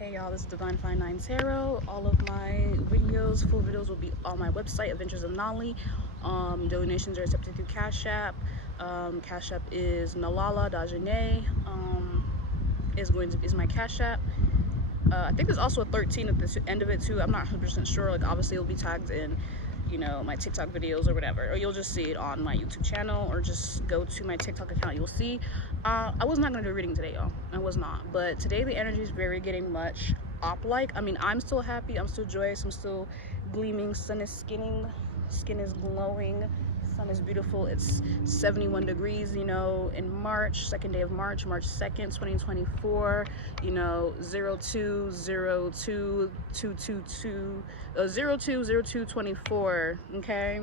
Hey y'all, this is Divine Fine 9 Tarot. All of my videos, full videos, will be on my website, Adventures of Nolly. Donations are accepted through Cash App. Cash App is Nalala Dajane. Is my Cash App. I think there's also a 13 at the end of it too. I'm not 100% sure. Like obviously it'll be tagged in, my TikTok videos or whatever, or you'll just see it on my YouTube channel, or just go to my TikTok account. You'll see. I was not gonna do a reading today, y'all. I was not. But today the energy is very getting much op-like. I mean, I'm still happy. I'm still joyous. I'm still gleaming. Sun is skinning. Skin is glowing. Sun is beautiful. It's 71 degrees, in March, second day of March 2nd, 2024, 020222 okay?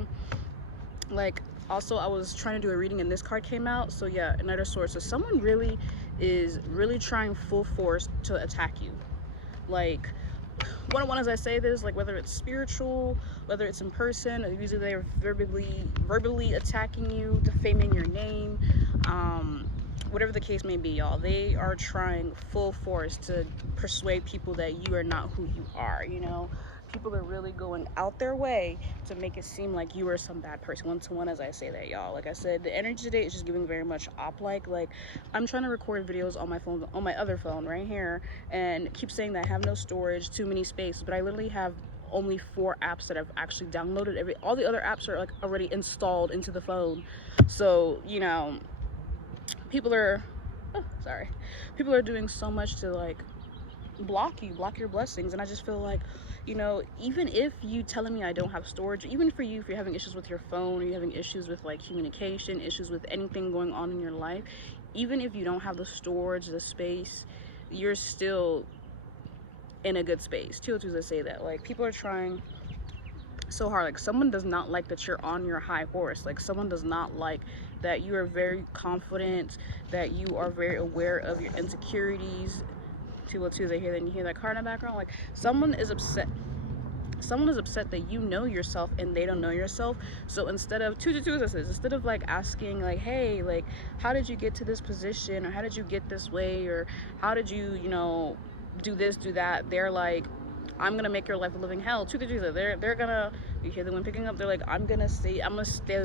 Like, also, I was trying to do a reading and this card came out, so yeah, another source. So someone really is trying full force to attack you. Like, one as I say this, like whether it's spiritual, whether it's in person, usually they're verbally attacking you, defaming your name, whatever the case may be, y'all. They are trying full force to persuade people that you are not who you are. People are really going out their way to make it seem like you are some bad person. One to one as I say that, y'all. Like I said, the energy today is just giving very much op-like. Like, I'm trying to record videos on my phone, on my other phone right here, and keep saying that I have no storage, too many space, but I literally have only 4 apps that I've actually downloaded. All the other apps are like already installed into the phone. So people are people are doing so much to like block your blessings. And I just feel like, even if you telling me I don't have storage, even for you, if you're having issues with your phone, or you're having issues with like communication, issues with anything going on in your life, even if you don't have the storage, the space, you're still in a good space. 202s that say that. Like, people are trying so hard. Like, someone does not like that you're on your high horse. Like, someone does not like that you are very confident, that you are very aware of your insecurities. 202s, I hear that. And you hear that card in the background. Like, someone is upset that you know yourself and they don't know yourself. So instead of 222s, instead of like asking like, hey, like, how did you get to this position, or how did you get this way, or how did you do this, do that, they're like, I'm gonna make your life a living hell. 222s, they're gonna, you hear the one picking up, they're like, I'm gonna say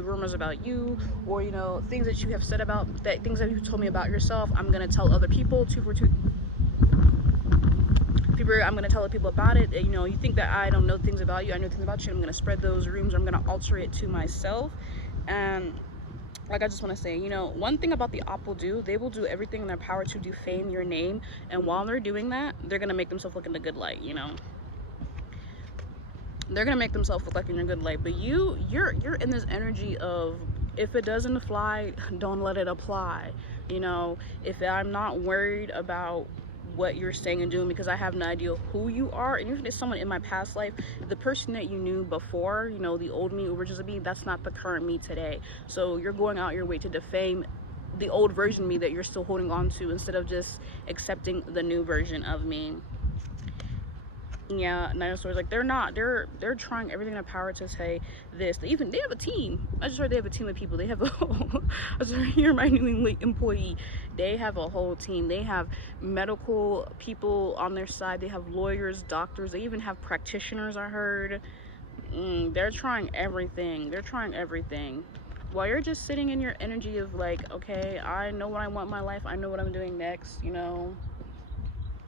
rumors about you, or things that you have said about that, things that you told me about yourself, I'm gonna tell other people. 242 people, I'm going to tell other people about it. You think that I don't know things about you, I know things about you. I'm going to spread those rumors, or I'm going to alter it to myself. And like, I just want to say, one thing about the op will do, they will do everything in their power to defame your name. And while they're doing that, they're going to make themselves look in a good light. They're going to make themselves look like in a good light. But you're in this energy of, if it doesn't fly, don't let it apply. If I'm not worried about what you're saying and doing, because I have no idea who you are, and even if it's someone in my past life, the person that you knew before, the old me, original me, that's not the current me today. So you're going out your way to defame the old version of me that you're still holding on to, instead of just accepting the new version of me. Yeah, Nine of Swords, like, they're trying everything in their power to say this. They have a team. I just heard they have a team of people. They have a whole I was here, my new employee, they have a whole team. They have medical people on their side, they have lawyers, doctors, they even have practitioners, I heard. They're trying everything. While you're just sitting in your energy of like, okay, I know what I want in my life, I know what I'm doing next.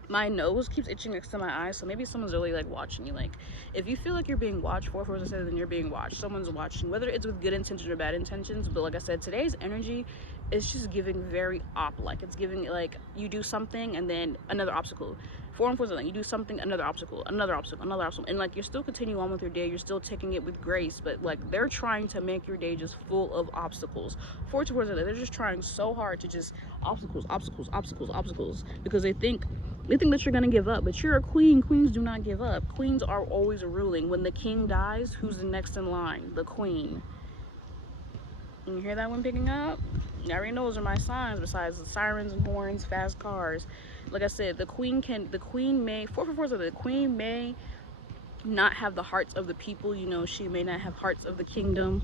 My nose keeps itching next to my eyes, so maybe someone's really like watching you. Like, if you feel like you're being watched, 4 says, then you're being watched. Someone's watching, whether it's with good intentions or bad intentions. But like I said, today's energy is just giving very like, it's giving like, you do something and then another obstacle. 4 and 4 like, you do something, another obstacle, another obstacle, another obstacle, and like, you're still continuing on with your day, you're still taking it with grace, but like, they're trying to make your day just full of obstacles. 4 to 4 they're just trying so hard to just obstacles, because they think that you're gonna give up. But you're a queen. Queens do not give up. Queens are always ruling. When the king dies, who's the next in line? The queen. And you hear that one picking up? You already know those are my signs, besides the sirens and horns, fast cars. Like I said, the queen may 4 so the queen may not have the hearts of the people. She may not have hearts of the kingdom,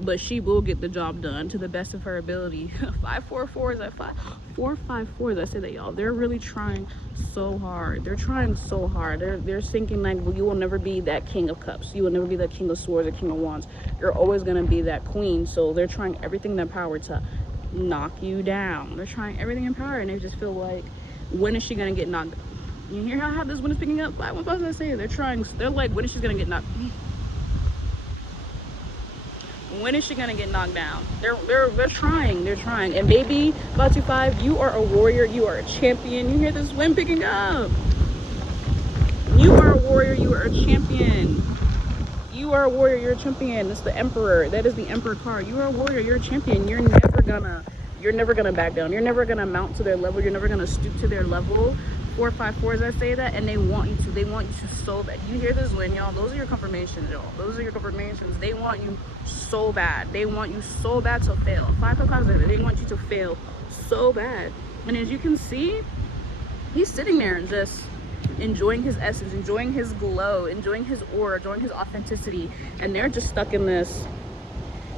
but she will get the job done to the best of her ability. 544s at 454s. I say that, y'all. They're really trying so hard. They're trying so hard. They're thinking like, well, you will never be that king of cups. You will never be the king of swords or king of wands. You're always gonna be that queen. So they're trying everything in their power to knock you down. They're trying everything in power, and they just feel like, when is she gonna get knocked down? You hear how this one is picking up? 515s. I say they're trying. They're like, when is she gonna get knocked? When is she gonna get knocked down? They're trying. They're trying. And maybe Batu 5, you are a warrior. You are a champion. You hear this wind picking up? You are a warrior. You are a champion. You are a warrior. You're a champion. It's the Emperor. That is the Emperor card. You are a warrior. You're a champion. You're never gonna back down. You're never gonna mount to their level. You're never gonna stoop to their level. 454s, I say that, and they want you to. They want you to so bad. You hear this win, y'all? Those are your confirmations, y'all. Those are your confirmations. They want you so bad. They want you so bad to fail. 555s, they want you to fail so bad. And as you can see, he's sitting there and just enjoying his essence, enjoying his glow, enjoying his aura, enjoying his authenticity. And they're just stuck in this.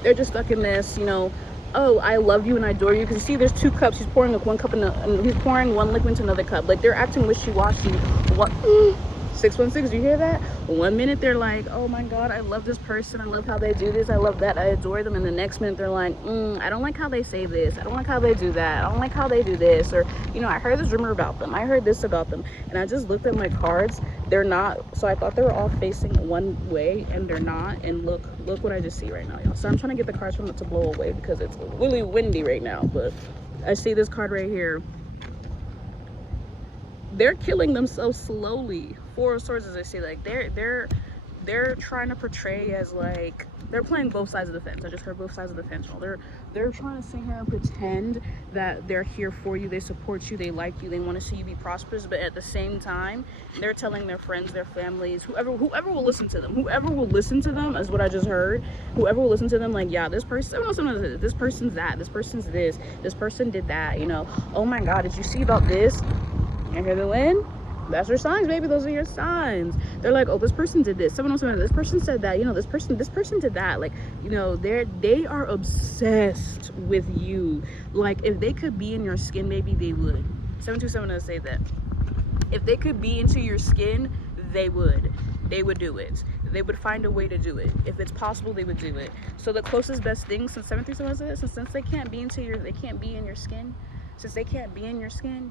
They're just stuck in this, you know, oh, I love you and I adore you. Because you see, there's 2 cups. He's pouring like 1 cup and he's pouring 1 liquid into another cup. Like, they're acting wishy-washy. What? 616, do you hear that? 1 minute they're like, oh my god, I love this person, I love how they do this, I love that, I adore them. And the next minute they're like, I don't like how they say this, I don't like how they do that, I don't like how they do this, or, you know, I heard this rumor about them, I heard this about them. And I just looked at my cards. They're not. So I thought they were all facing one way, and they're not. And look what I just see right now, y'all. So I'm trying to get the cards from it to blow away because it's really windy right now. But I see this card right here. They're killing themselves slowly. 4 of Swords, as I say, like they're trying to portray as like they're playing both sides of the fence. I just heard both sides of the fence. They're trying to sit here and pretend that they're here for you, they support you, they like you, they want to see you be prosperous, but at the same time, they're telling their friends, their families, whoever will listen to them, is what I just heard. Whoever will listen to them, like, yeah, this person, this person's that, this person's this person did that, you know. Oh my god, did you see about this? You hear the wind? That's your signs, baby. Those are your signs. They're like, oh, this person did this. This person said that. You know, this person did that. Like, you know, they are obsessed with you. Like, if they could be in your skin, maybe they would. 727 does say that. If they could be into your skin, they would. They would do it. They would find a way to do it. If it's possible, they would do it. So the closest best thing, since 737 says this, since they can't be in your skin, since they can't be in your skin,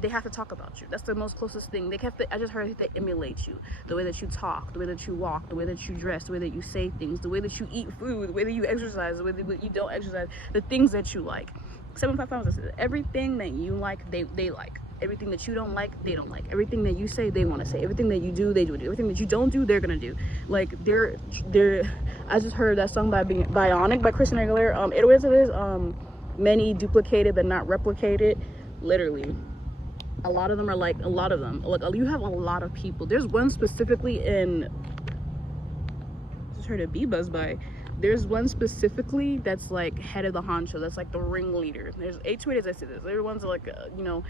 they have to talk about you. That's the most closest thing. They have to, I just heard they emulate you. The way that you talk, the way that you walk, the way that you dress, the way that you say things, the way that you eat food, the way that you exercise, the way that you don't exercise, the things that you like. 755, everything that you like, they like. Everything that you don't like, they don't like. Everything that you say, they want to say. Everything that you do, they do. Everything that you don't do, they're gonna do. Like, they're I just heard that song by Bionic by Christina Aguilera. It is many duplicated but not replicated. Literally, a lot of them are like, like, you have a lot of people. There's one specifically in, I just heard a bee buzz by. There's one specifically that's like head of the honcho, that's like the ringleader. There's 828 as I say this. They're ones that like, you know,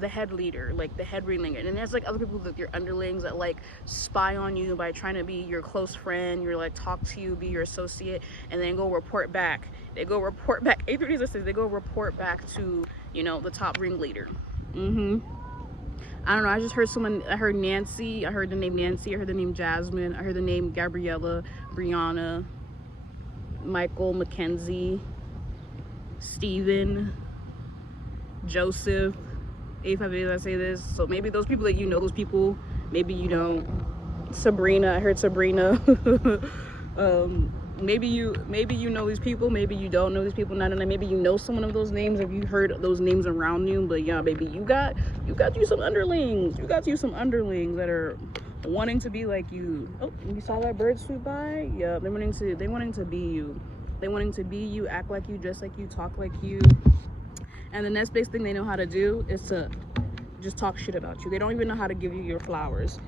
the head leader, like the head ringleader. And there's like other people that your underlings that like spy on you by trying to be your close friend, you're like talk to you, be your associate, and then go report back. They go report back. 828 as I say, they go report back to, you know, the top ringleader. I don't know, I just heard I heard Nancy, I heard the name Nancy, I heard the name Jasmine, I heard the name Gabriella, Brianna, Michael, Mackenzie, Steven, Joseph, 858 as I say this. So maybe those people that you know, those people, maybe you don't. Sabrina, I heard Sabrina. Maybe you know these people, maybe you don't know these people. Not maybe you know someone of those names, if you heard those names around you. But yeah, baby, you got you some underlings. You got you some underlings that are wanting to be like you. Oh, you saw that bird swoop by? Yeah, they're wanting to be you. They're wanting to be you, act like you, dress like you, talk like you. And the next big thing they know how to do is to just talk shit about you. They don't even know how to give you your flowers.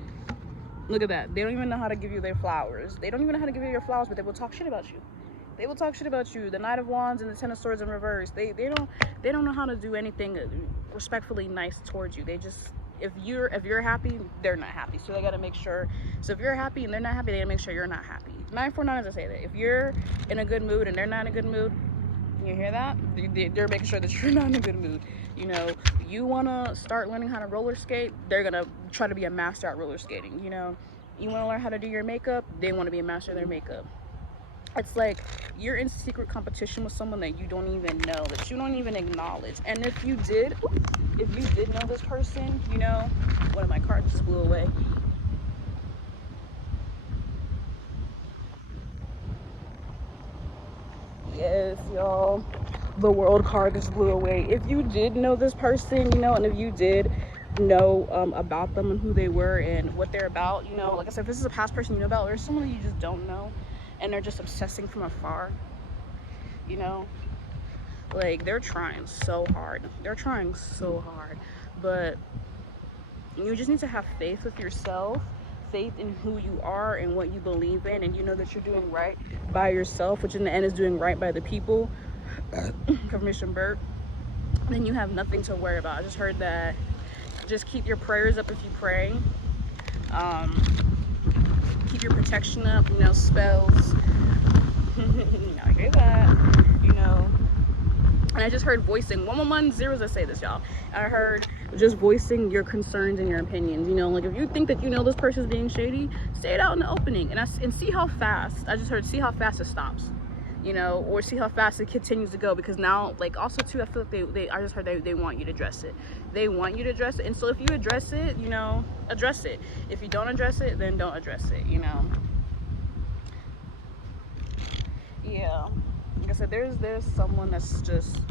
Look at that. They don't even know how to give you their flowers. They don't even know how to give you your flowers, but they will talk shit about you. They will talk shit about you. The Knight of Wands and the Ten of Swords in reverse. They don't know how to do anything respectfully nice towards you. They just, if you're happy, they're not happy. So they gotta make sure. So if you're happy and they're not happy, they gotta make sure you're not happy. 949 as I say that. If you're in a good mood and they're not in a good mood, you hear that? They're making sure that you're not in a good mood. You know, you wanna start learning how to roller skate, they're gonna try to be a master at roller skating. You know, you wanna learn how to do your makeup, they wanna be a master of their makeup. It's like you're in secret competition with someone that you don't even know, that you don't even acknowledge. And if you did know this person, you know, one of my cards just blew away. Yes, y'all, the world card just blew away. If you did know this person, you know, and if you did know about them and who they were and what they're about, you know, like I said, if this is a past person you know about, or someone you just don't know and they're just obsessing from afar, you know, like they're trying so hard, but you just need to have faith with yourself, faith in who you are and what you believe in, and you know that you're doing right by yourself, which in the end is doing right by the people. Confirmation Bert. Then you have nothing to worry about. I just heard that. Just keep your prayers up if you pray. Keep your protection up, you know, spells. I hear that, you know. And I just heard voicing 111 I say this, y'all. I heard just voicing your concerns and your opinions. You know, like if you think that you know this person's being shady, say it out in the opening and see how fast. I just heard see how fast it stops. You know, or see how fast it continues to go, because now, like, also too, I feel like I just heard they want you to address it. They want you to address it, and so if you address it, you know, address it. If you don't address it, then don't address it, you know. Yeah, like I said, there's someone that's just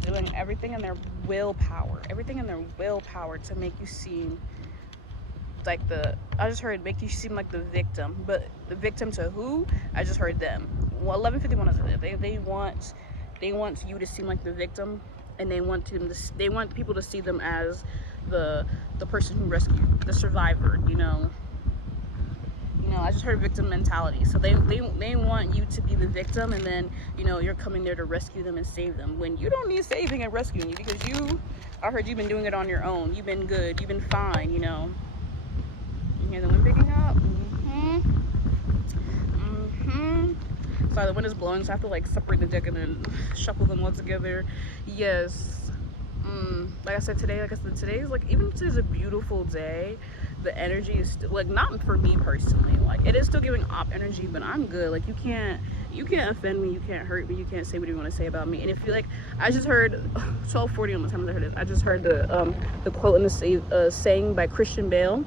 doing everything in their willpower to make you seem like I just heard make you seem like the victim, but the victim to who? I just heard them. Well, 1151 is it. They want you to seem like the victim, and they want people to see them as the person who rescued, the survivor, you know. You know, I just heard victim mentality. So they want you to be the victim, and then, you know, you're coming there to rescue them and save them, when you don't need saving and rescuing you, because I heard you've been doing it on your own. You've been good, you've been fine, you know. You hear the wind picking up? Sorry, the wind is blowing, so I have to like separate the deck and then shuffle them all together. Yes. Like I said, today's like, even if today's a beautiful day, the energy is still, like, not for me personally, like it is still giving op energy, but I'm good. Like you can't offend me, you can't hurt me, you can't say what you want to say about me. And if you like, I just heard 1240 on the time I heard it. I just heard the quote in the saying by Christian Bale.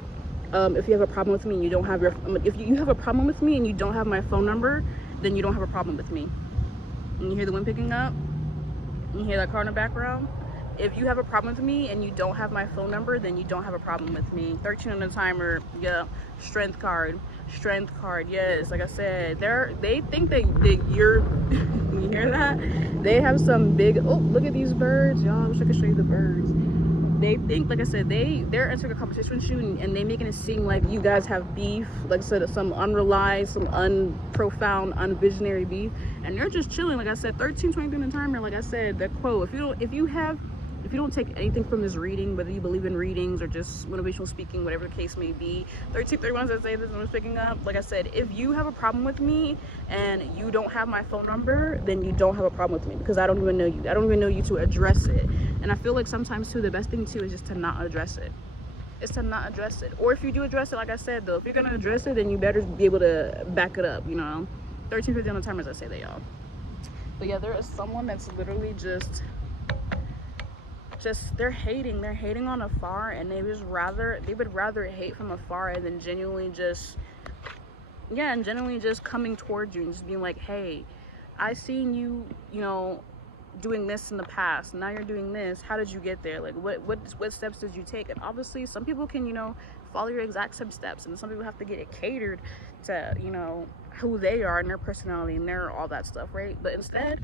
If you have a problem with me and you don't have if you have a problem with me and you don't have my phone number, then you don't have a problem with me. And you hear the wind picking up? You hear that car in the background? If you have a problem with me and you don't have my phone number, then you don't have a problem with me. 13 on the timer. Yeah. Strength card, yes. Like I said, they think that you're you hear that? They have some big, oh, look at these birds, y'all. I wish I could show you the birds. They think, like I said, they're entering a competition with you, and they making it seem like you guys have beef, like I said, some unrealized, some unprofound, unvisionary beef, and they're just chilling. Like I said, 1323 in the timer. Like I said, that quote, if you don't take anything from this reading, whether you believe in readings or just motivational speaking, whatever the case may be, 1331 as I say this when I'm picking up, like I said, if you have a problem with me and you don't have my phone number, then you don't have a problem with me, because I don't even know you. I don't even know you to address it. And I feel like sometimes too, the best thing too is just to not address it. It's to not address it. Or if you do address it, like I said though, if you're gonna address it, then you better be able to back it up, you know. 1350 on the timer as I say that, y'all. But yeah, there is someone that's literally just they're hating on afar, and they would rather hate from afar and then genuinely just coming towards you and just being like, hey, I seen you, you know, doing this in the past, now you're doing this, how did you get there? Like what steps did you take? And obviously some people can, you know, follow your exact same steps, and some people have to get it catered to, you know, who they are and their personality and their all that stuff, right? But instead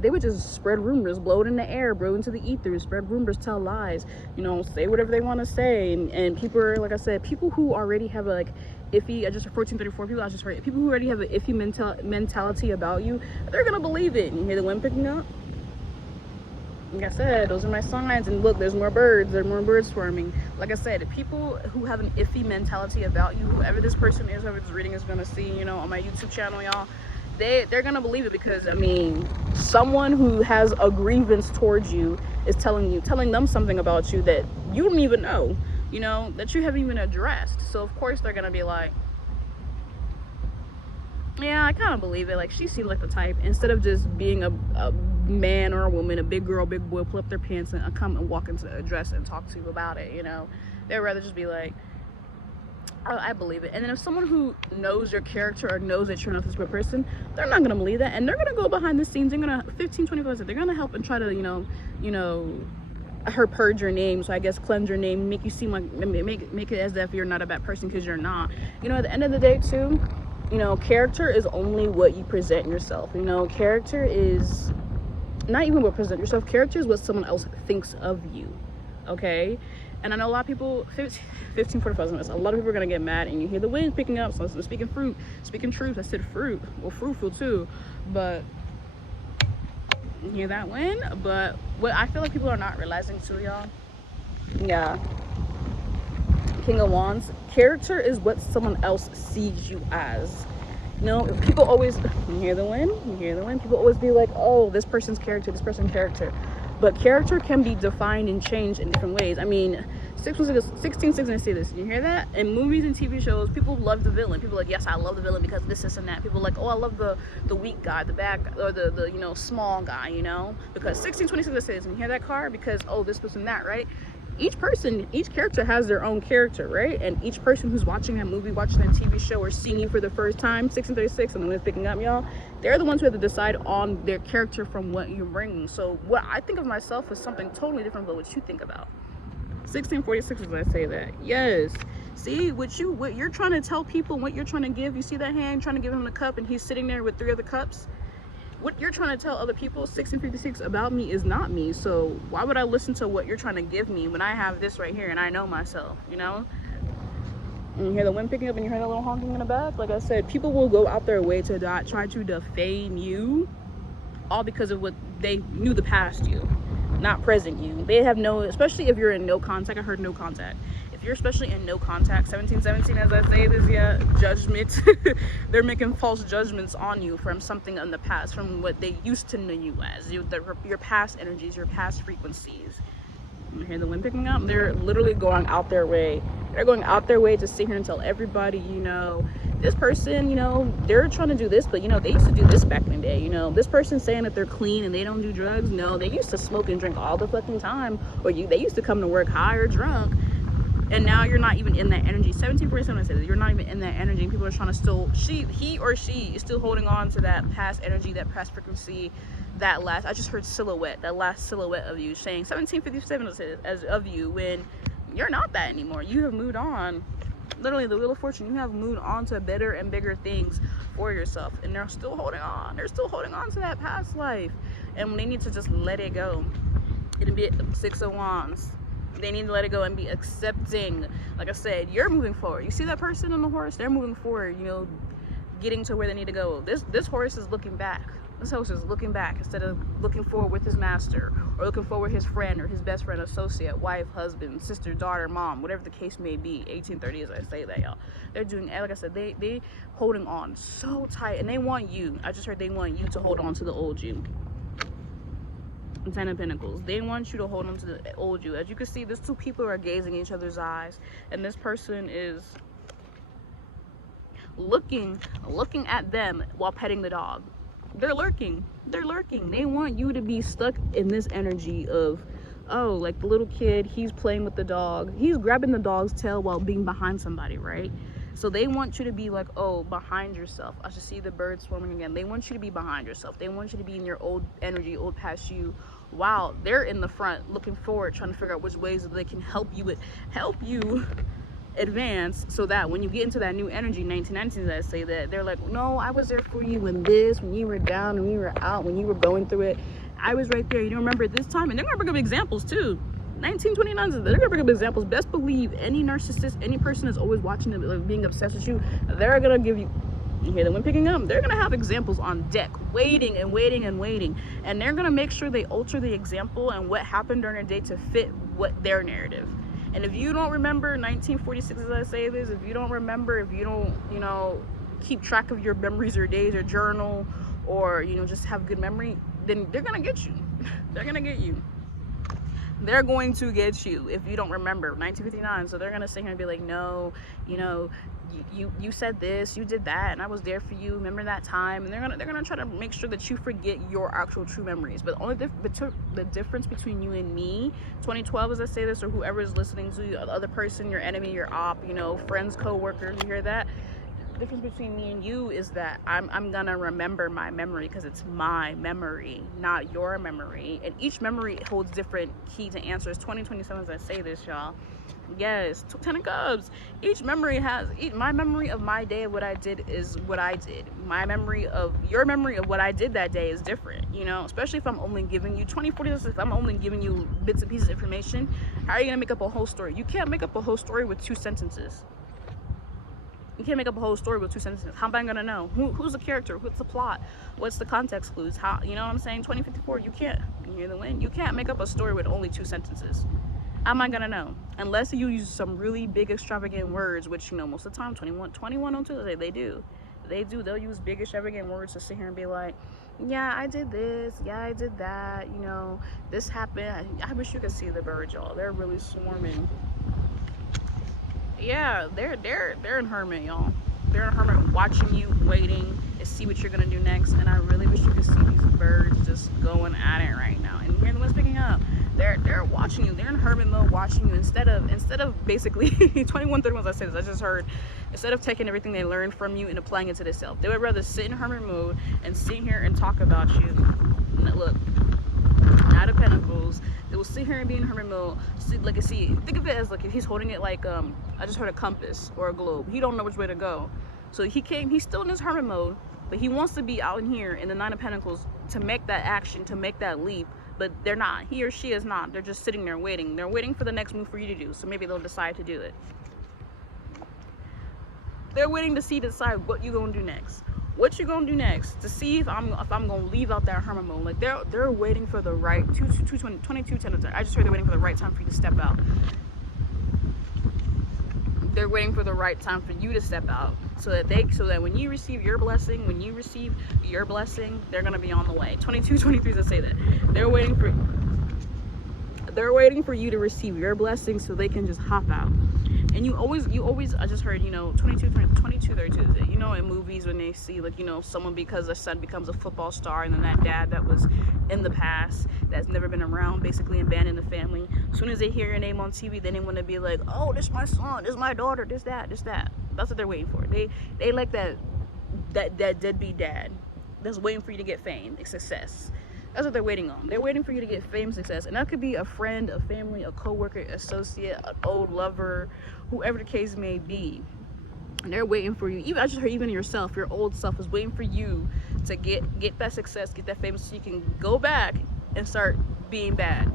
they would just spread rumors, blow it in the air, blow into the ether, spread rumors, tell lies, you know, say whatever they want to say. And people are, like I said, people who already have a, like, iffy, I just heard 1434 people, I just heard people who already have an iffy mentality about you, they're gonna believe it. And you hear the wind picking up? Like I said, those are my signs. And look, there's more birds. There are more birds swarming. Like I said, people who have an iffy mentality about you, whoever this person is, whoever this reading is gonna see, you know, on my YouTube channel, y'all, they're gonna believe it, because I mean, someone who has a grievance towards you is telling them something about you that you don't even know, you know, that you haven't even addressed. So of course they're gonna be like, yeah, I kind of believe it. Like, she seems like the type. Instead of just being a man or a woman, a big girl, big boy, pull up their pants and come and walk into a dress and talk to you about it, you know, they'd rather just be like, oh, I believe it. And then if someone who knows your character or knows that you're not this person, they're not gonna believe that, and they're gonna go behind the scenes. They're gonna 15-20%. They're gonna help and try to, you know, her purge your name. So I guess cleanse your name, make you seem like, make it as if you're not a bad person, because you're not. You know, at the end of the day too, you know, character is only what you present yourself. You know, character is not even what present yourself. Character is what someone else thinks of you. Okay? And I know a lot of people, 15-45 minutes, a lot of people are gonna get mad, and you hear the wind picking up. So I'm speaking truth. I said fruit. Well, fruitful too, but you hear that wind. But what I feel like people are not realizing too, y'all. Yeah. King of Wands, character is what someone else sees you as. You know, people always, you hear the wind, people always be like, oh, this person's character, but character can be defined and changed in different ways. I mean, 16 and say this, you hear that? In movies and TV shows, people love the villain. People are like, yes, I love the villain because this and that. People are like, oh, I love the weak guy, the bad guy, or the you know, small guy, you know, because 1626 says, and you hear that card because, oh, this and that, right? Each character has their own character, right? And each person who's watching that movie, watching that TV show, or seeing you for the first time, 1636, and the one's picking up, y'all, they're the ones who have to decide on their character from what you're bringing. So what I think of myself is something totally different than what you think about. 1646 is when I say that. Yes. See, what you're trying to tell people, what you're trying to give, you see that hand trying to give him the cup, and he's sitting there with 3 other cups? What you're trying to tell other people, 1656, about me is not me. So why would I listen to what you're trying to give me when I have this right here and I know myself, you know? And you hear the wind picking up and you hear that little honking in the back. Like I said, people will go out their way to try to defame you, all because of what they knew the past you, not present you. They have no, especially if you're in no contact. I heard no contact. If you're especially in no contact, 1717, as I say this, yeah, judgment. They're making false judgments on you from something in the past, from what they used to know you as, your past energies, your past frequencies. You hear the wind picking up? They're literally going out their way. They're going out their way to sit here and tell everybody, you know, this person, you know, they're trying to do this, but you know, they used to do this back in the day. You know, this person's saying that they're clean and they don't do drugs. No, they used to smoke and drink all the fucking time, or they used to come to work high or drunk. And now you're not even in that energy. 17% I said that you're not even in that energy. And people are trying to still, he or she is still holding on to that past energy, that past frequency, that last, I just heard silhouette, that last silhouette of you, saying 1757 as of you, when you're not that anymore. You have moved on. Literally, the Wheel of Fortune, you have moved on to better and bigger things for yourself. And they're still holding on. They're still holding on to that past life. And they need to just let it go. It'll be 6 of Wands. They need to let it go and be accepting. Like I said, you're moving forward. You see that person on the horse? They're moving forward, you know, getting to where they need to go. This horse is looking back. This horse is looking back instead of looking forward with his master, or looking forward his friend or his best friend, associate, wife, husband, sister, daughter, mom, whatever the case may be. 1830 as I say that, y'all. They're doing, like I said, they holding on so tight, and they want you. I just heard they want you to hold on to the old you. 10 of Pentacles. They want you to hold on to the old you. As you can see, these two people are gazing in each other's eyes, and this person is looking at them while petting the dog. They're lurking. They want you to be stuck in this energy of, oh, like the little kid, he's playing with the dog, he's grabbing the dog's tail while being behind somebody, right? So they want you to be like, oh, behind yourself. I should see the birds swarming again. They want you to be behind yourself. They want you to be in your old energy, old past you, while they're in the front looking forward, trying to figure out which ways that they can help you advance, so that when you get into that new energy, 1919, that say that they're like, no, I was there for you when you were down, when you were out, when you were going through it, I was right there. You don't remember this time? And they're gonna bring up examples too. 1929, they're gonna bring up examples. Best believe any narcissist, any person that's always watching them, like, being obsessed with you, they're gonna give you You hear the wind picking up? They're gonna have examples on deck, waiting and waiting and waiting, and they're gonna make sure they alter the example and what happened during their day to fit what their narrative. And if you don't remember 1946, as I say this, if you don't remember, if you don't, you know, keep track of your memories or days or journal, or, you know, just have good memory, then they're gonna get you. They're gonna get you. They're going to get you if you don't remember 1959. So they're gonna sit here and be like, no, you know, you said this, you did that, and I was there for you. Remember that time? And they're gonna try to make sure that you forget your actual true memories. But the difference between you and me, 2012, as I say this, or whoever is listening to you, the other person, your enemy, your op, you know, friends, co-workers, you hear that? The difference between me and you is that I'm gonna remember my memory because it's my memory, not your memory. And each memory holds different key to answers. 2027, as I say this, y'all. Yes, 10 of Cups. Each memory has, my memory of my day of what I did is what I did. My memory of your memory of what I did that day is different, you know, especially if I'm only giving you 2040, if I'm only giving you bits and pieces of information. How are you gonna make up a whole story? You can't make up a whole story with 2 sentences. You can't make up a whole story with 2 sentences. How am I gonna know? Who's the character? What's the plot? What's the context clues? How, you know what I'm saying? 2054, you can't. You hear the wind? You can't make up a story with only 2 sentences. How am I gonna know? Unless you use some really big extravagant words, which, you know, most of the time, 21 on Tuesday, they do. They'll use big extravagant words to sit here and be like, yeah, I did this, yeah, I did that, you know, this happened. I wish you could see the birds, y'all. They're really swarming. Yeah, they're in hermit, y'all. They're in hermit, watching you, waiting to see what you're gonna do next. And I really wish you could see these birds just going at it right now. And hear the ones picking up. They're watching you. They're in hermit mode, watching you. Instead of basically 2131, as I said this, I just heard, instead of taking everything they learned from you and applying it to themselves, they would rather sit in hermit mode and sit here and talk about you. And look, Knight of Pentacles. They will sit here and be in hermit mode. Think of it as like if he's holding it like I just heard a compass or a globe. He don't know which way to go. So he's still in his hermit mode, but he wants to be out in here in the 9 of Pentacles to make that action, to make that leap. But they're not. He or she is not. They're just sitting there waiting. They're waiting for the next move for you to do. So maybe they'll decide to do it. They're waiting to decide what you gonna do next. What you gonna do next to see if I'm gonna leave out that hermit mode. Like they're waiting for the right 22 10. I just heard they're waiting for the right time for you to step out. They're waiting for the right time for you to step out, so that when you receive your blessing, they're gonna be on the way. 22 23 to say that they're waiting for you to receive your blessing so they can just hop out. And you always, I just heard, you know, 22 32, you know, in movies when they see, like, you know, someone, because their son becomes a football star, and then that dad that was in the past, that's never been around, basically abandoned the family. As soon as they hear your name on TV, they didn't want to be like, oh, this is my son, this is my daughter, this, that. That's what they're waiting for. They like that deadbeat dad that's waiting for you to get fame and success. That's what they're waiting on. They're waiting for you to get fame, success. And that could be a friend, a family, a co-worker, associate, an old lover, whoever the case may be. And they're waiting for you. I just heard even yourself, your old self is waiting for you to get that success, get that fame, so you can go back and start being bad.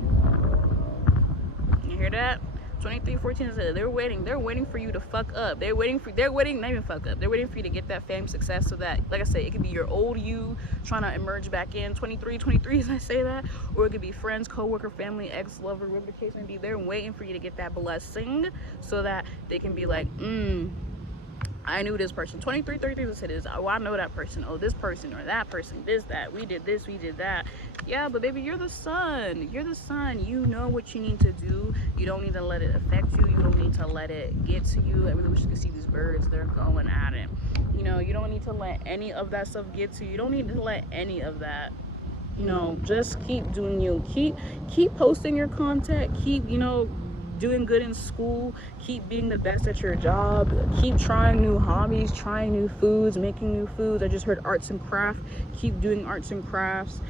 You hear that? 2314 said they're waiting for you to fuck up. Not even fuck up. They're waiting for you to get that fame, success, so that, like I said, it could be your old you trying to emerge back in. 23 as I say that, or it could be friends, co-worker, family, ex-lover, whatever the case may be. They're waiting for you to get that blessing so that they can be like, I knew this person. 2333 said is, oh, I know that person. Oh, this person or that person, this, that, we did this, we did that. Yeah, but baby, you're the sun. You're the sun. You know what you need to do. You don't need to let it affect you. You don't need to let it get to you. I really wish you could see these birds. They're going at it. You know, you don't need to let any of that stuff get to you. You don't need to let any of that. You know, just keep doing you. Keep posting your content. Keep, you know, doing good in school, keep being the best at your job, keep trying new hobbies, trying new foods, making new foods. I just heard arts and craft. Keep doing arts and crafts,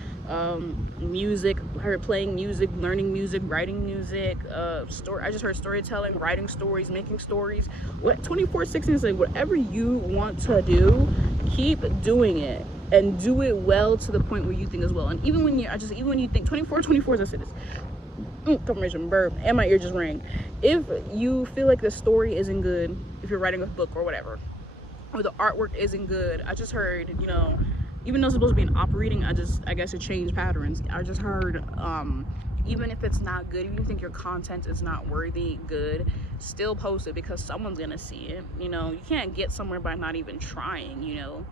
music. I heard playing music, learning music, writing music, I just heard storytelling, writing stories, making stories. 2416 is like, whatever you want to do, keep doing it, and do it well to the point where you think as well. And even when you think 24 as I said this, confirmation burp, and my ear just rang. If you feel like the story isn't good, if you're writing a book or whatever, or the artwork isn't good. I just heard, you know, even though it's supposed to be an operating, I guess it changed patterns. I just heard, even if it's not good, even if you think your content is not worthy, good, still post it because someone's gonna see it. You know, you can't get somewhere by not even trying, you know.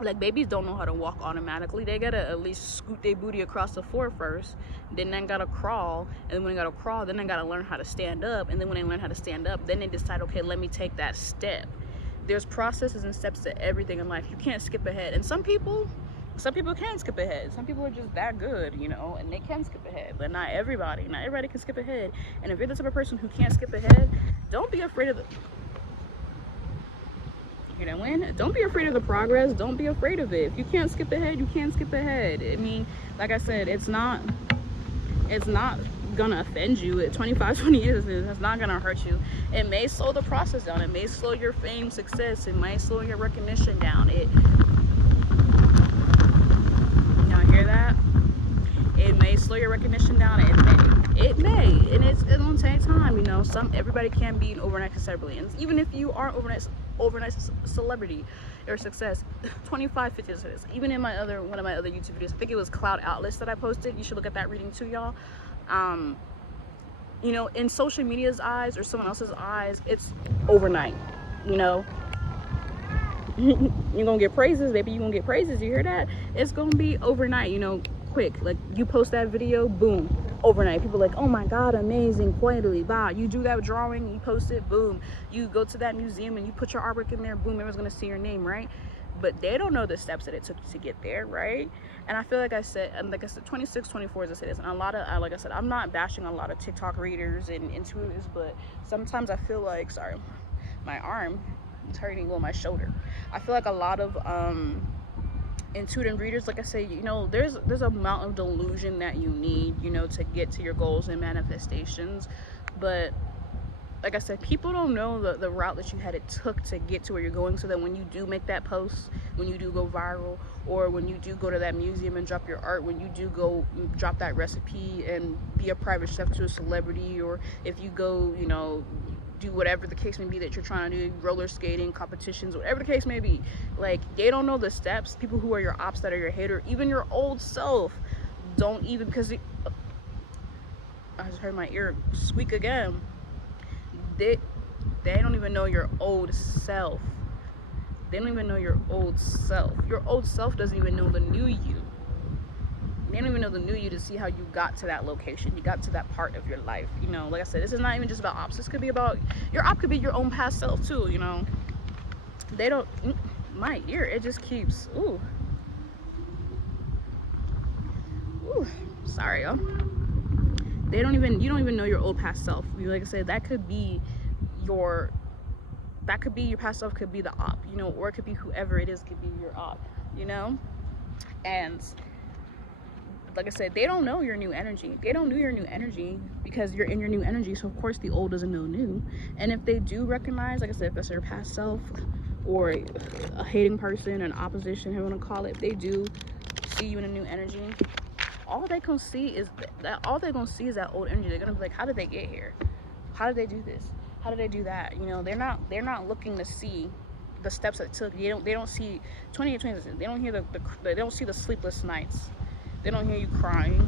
Like, babies don't know how to walk automatically. They gotta at least scoot their booty across the floor first, then they gotta crawl, and when they gotta crawl, then they gotta learn how to stand up, and then when they learn how to stand up, then they decide, okay, let me take that step. There's processes and steps to everything in life. You can't skip ahead. And some people can skip ahead. Some people are just that good, you know, and they can skip ahead. But not everybody can skip ahead. And if you're the type of person who can't skip ahead, don't be afraid of the don't be afraid of the progress. Don't be afraid of it. If you can't skip ahead, you can't skip ahead. I mean, like I said, it's not gonna offend you at 25, 20 years. It's not gonna hurt you. It may slow the process down. It may slow your fame, success. It might slow your recognition down. Y'all hear that? It may slow your recognition down. It may, and it's gonna take time. You know, everybody can't be an overnight celebrity, and even if you are overnight celebrity or success, 25, 50 years. Even in one of my other YouTube videos, I think it was Cloud Outlets that I posted. You should look at that reading too, y'all. You know, in social media's eyes or someone else's eyes, it's overnight. You know, you're gonna get praises, baby. You're gonna get praises. You hear that? It's gonna be overnight. You know, quick. Like, you post that video, boom, overnight. People are like, oh my god, amazing, quietly, wow. You do that drawing, you post it, boom. You go to that museum and you put your artwork in there, boom, everyone's gonna see your name, right? But they don't know the steps that it took to get there, right? And I feel like I said 26, 24 as I said this, and a lot of, like I said, I'm not bashing a lot of TikTok readers and intuitives, but sometimes I feel like, sorry, my arm is hurting, well, my shoulder. I feel like a lot of intuitive readers, like I say, you know, there's a amount of delusion that you need, you know, to get to your goals and manifestations. But like I said, people don't know the route that it took to get to where you're going, so that when you do make that post, when you do go viral, or when you do go to that museum and drop your art, when you do go drop that recipe and be a private chef to a celebrity, or if you go, you know, do whatever the case may be that you're trying to do, roller skating competitions, whatever the case may be, like, they don't know the steps. People who are your ops, that are your hater, even your old self, don't even, because I just heard my ear squeak again. They don't even know your old self. They don't even know your old self. Your old self doesn't even know the new you. They don't even know the new you to see how you got to that location, you got to that part of your life. You know, like I said, this is not even just about ops. This could be about your op, could be your own past self too. You know, they don't. My ear, it just keeps. Ooh, sorry, y'all. You don't even know your old past self. Like I said, that could be your past self, could be the op, you know, or it could be whoever it is, could be your op, you know. And like I said, they don't know your new energy. They don't know your new energy because you're in your new energy. So of course the old doesn't know new. And if they do recognize, like I said, if it's their past self or a hating person, an opposition, however you want to call it, if they do see you in a new energy, all they're gonna see is that old energy. They're gonna be like, how did they get here? How did they do this? How did they do that? You know, they're not looking to see the steps that it took. They don't see 28, 20. They don't hear they don't see the sleepless nights. They don't hear you crying.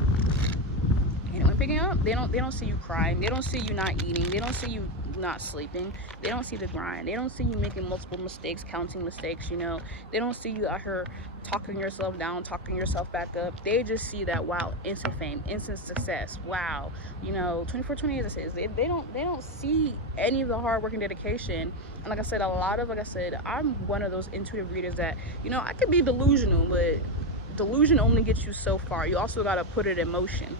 You know, when picking up, they don't see you crying. They don't see you not eating. They don't see you not sleeping. They don't see the grind. They don't see you making multiple mistakes, counting mistakes. You know, they don't see you out here talking yourself down, talking yourself back up. They just see that, wow, instant fame, instant success. Wow, you know, 24, 20 as it is. They don't see any of the hard work and dedication. And like I said, I'm one of those intuitive readers that, you know, I could be delusional, but delusion only gets you so far. You also got to put it in motion.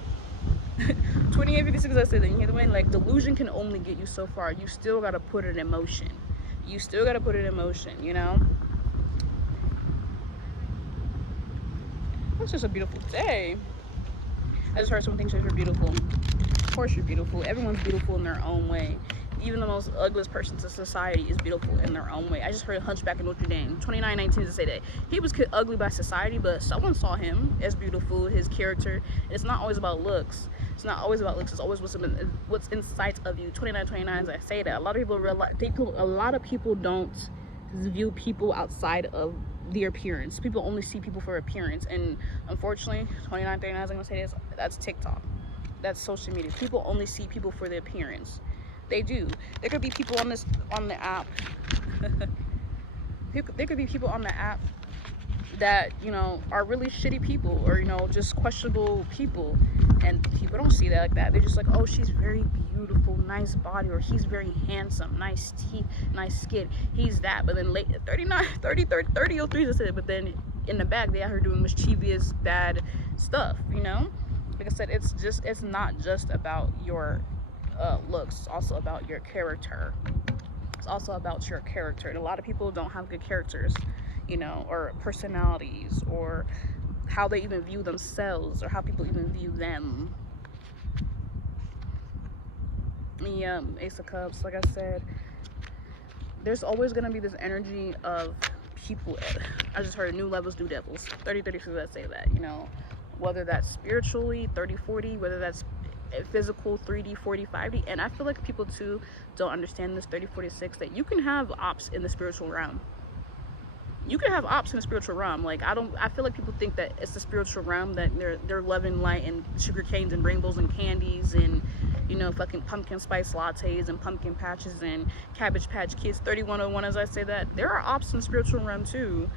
2856, I said that, you hear the way, like, delusion can only get you so far. You still got to put it in motion. You still got to put it in motion, you know. It's just a beautiful day. I just heard someone think you're beautiful. Of course you're beautiful. Everyone's beautiful in their own way. Even the most ugliest person to society is beautiful in their own way. I just heard Hunchback in Notre Dame 2919 to say that he was ugly by society, but someone saw him as beautiful, his character. And it's not always about looks. It's not always about looks. It's always what's inside of you. 2929, as I say that, a lot of people don't view people outside of their appearance. People only see people for appearance, and unfortunately 2939, I'm gonna say this, that's TikTok, that's social media. People only see people for their appearance. They do. There could be people on the app there could be people on the app that, you know, are really shitty people, or, you know, just questionable people, and people don't see that like that. They're just like, oh, she's very beautiful, nice body, or he's very handsome, nice teeth, nice skin, he's that. But then late 39 30 30 30 03 said it, but then in the back they out here doing mischievous bad stuff, you know. Like I said, it's not just about your looks, it's also about your character. It's also about your character, and a lot of people don't have good characters, you know, or personalities, or how they even view themselves, or how people even view them. Ace of Cups, like I said, there's always going to be this energy of people. I just heard new levels, new devils. 30-32, let's say that, you know, whether that's spiritually, 30-40, whether that's physical, 3D, 40, 5D. And I feel like people too don't understand this 30-46, that you can have ops in the spiritual realm. You can have ops in the spiritual realm. Like, I feel like people think that it's the spiritual realm, that they're loving light and sugar canes and rainbows and candies and, you know, fucking pumpkin spice lattes and pumpkin patches and Cabbage Patch Kids. 3101, as I say that, there are ops in the spiritual realm too.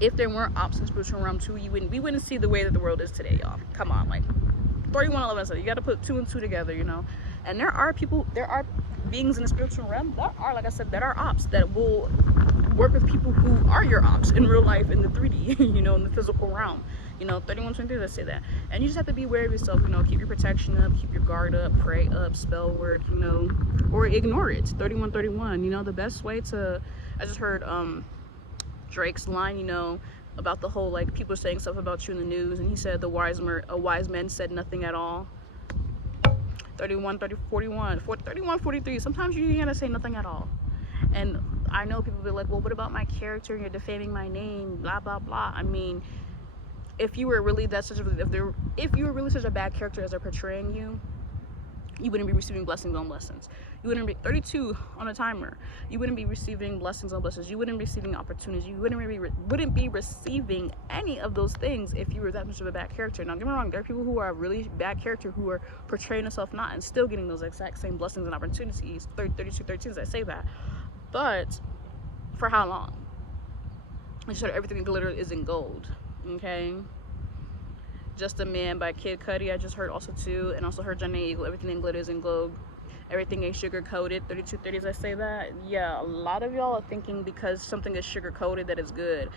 If there weren't ops in the spiritual realm too, we wouldn't see the way that the world is today, y'all. Come on, like 3111 said, you got to put 2 and 2 together, you know. And there are beings in the spiritual realm that are, like I said, that are ops, that will work with people who are your ops in real life, in the 3D, you know, in the physical realm. You know, 3123, let's say that. And you just have to be aware of yourself, you know, keep your protection up, keep your guard up, pray up, spell work, you know, or ignore it. 3131, you know, the best way to, I just heard Drake's line, you know, about the whole, like, people saying stuff about you in the news, and he said a wise man said nothing at all. 31, 30, 41, 31, 43, sometimes you ain't gotta say nothing at all. And I know people be like, well, what about my character? You're defaming my name, blah blah blah. I mean, if you were really such a bad character as they're portraying you, you wouldn't be receiving blessings on blessings. You wouldn't be 32 on a timer. You wouldn't be receiving blessings on blessings. You wouldn't be receiving opportunities. You wouldn't be receiving any of those things if you were that much of a bad character. Now, don't get me wrong, there are people who are really bad character who are portraying themselves not and still getting those exact same blessings and opportunities. 32, 13, I say that. But for how long? I just heard everything in glitter isn't gold. Okay. Just a Man by Kid Cudi, I just heard also too, and also heard Johnny Eagle, everything in glitter isn't gold. Everything ain't sugar coated. 3230s, I say that. Yeah, a lot of y'all are thinking because something is sugar coated that it's good.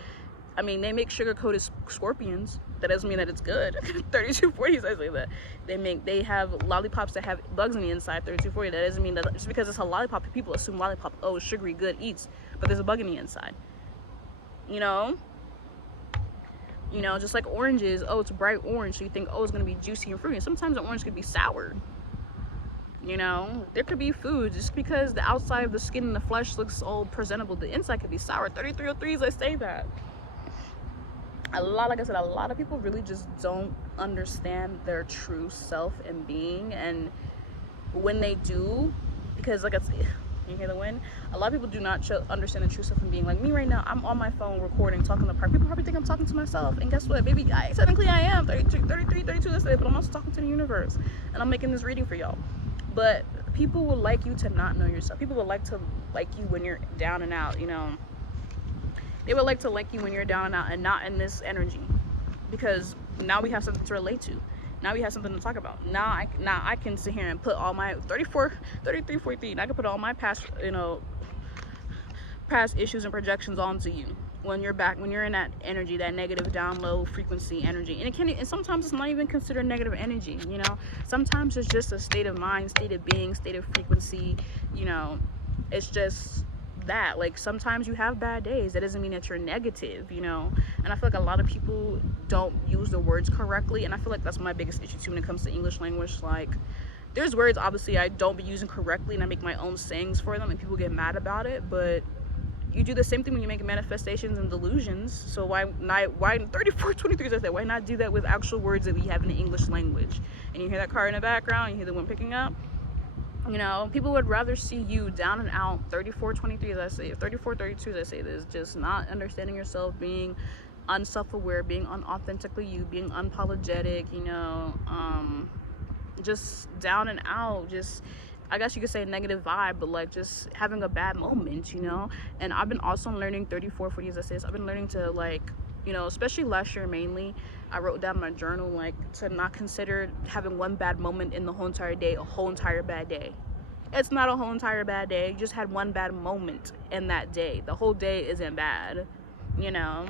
I mean, they make sugar coated scorpions. That doesn't mean that it's good. 3240s, I say that. They have lollipops that have bugs on the inside. 3240. That doesn't mean that just because it's a lollipop, people assume lollipop, oh, sugary, good, eats, but there's a bug in the inside. You know, just like oranges. Oh, it's bright orange, so you think, oh, it's gonna be juicy and fruity. And sometimes the orange could be sour. You know, there could be food just because the outside of the skin and the flesh looks all presentable, the inside could be sour. 3303s, I say that. Like I said, a lot of people really just don't understand their true self and being. And when they do, because like I said, you hear the wind? A lot of people do not understand the true self and being. Like me right now, I'm on my phone recording, talking to the park. People probably think I'm talking to myself. And guess what? Maybe technically I am. 33, 32 this day, but I'm also talking to the universe. And I'm making this reading for y'all. But people would like you to not know yourself. People would like to like you when you're down and out, you know. They would like to like you when you're down and out and not in this energy. Because now we have something to relate to. Now we have something to talk about. Now I can sit here and put all my 33, 43, and I can put all my past issues and projections onto you. When you're in that energy, that negative down low frequency energy. And sometimes it's not even considered negative energy, you know. Sometimes it's just a state of mind, state of being, state of frequency, you know. It's just that, like, sometimes you have bad days. That doesn't mean that you're negative, you know. And I feel like a lot of people don't use the words correctly, and I feel like that's my biggest issue too when it comes to English language. Like, there's words obviously I don't be using correctly and I make my own sayings for them and people get mad about it, but you do the same thing when you make manifestations and delusions. So why 3423 says that, why not do that with actual words that we have in the English language? And you hear that car in the background, you hear the wind picking up. You know, people would rather see you down and out, 34, 23, as I say, 34, 32, as I say this, just not understanding yourself, being unself-aware, being unauthentically you, being unapologetic, you know, just down and out, just, I guess you could say negative vibe, but like just having a bad moment, you know. And I've been also learning 34 for these essays. I've been learning to, like, you know, especially last year mainly, I wrote down in my journal, like, to not consider having one bad moment in the whole entire day a whole entire bad day. It's not a whole entire bad day. You just had one bad moment in that day. The whole day isn't bad, you know.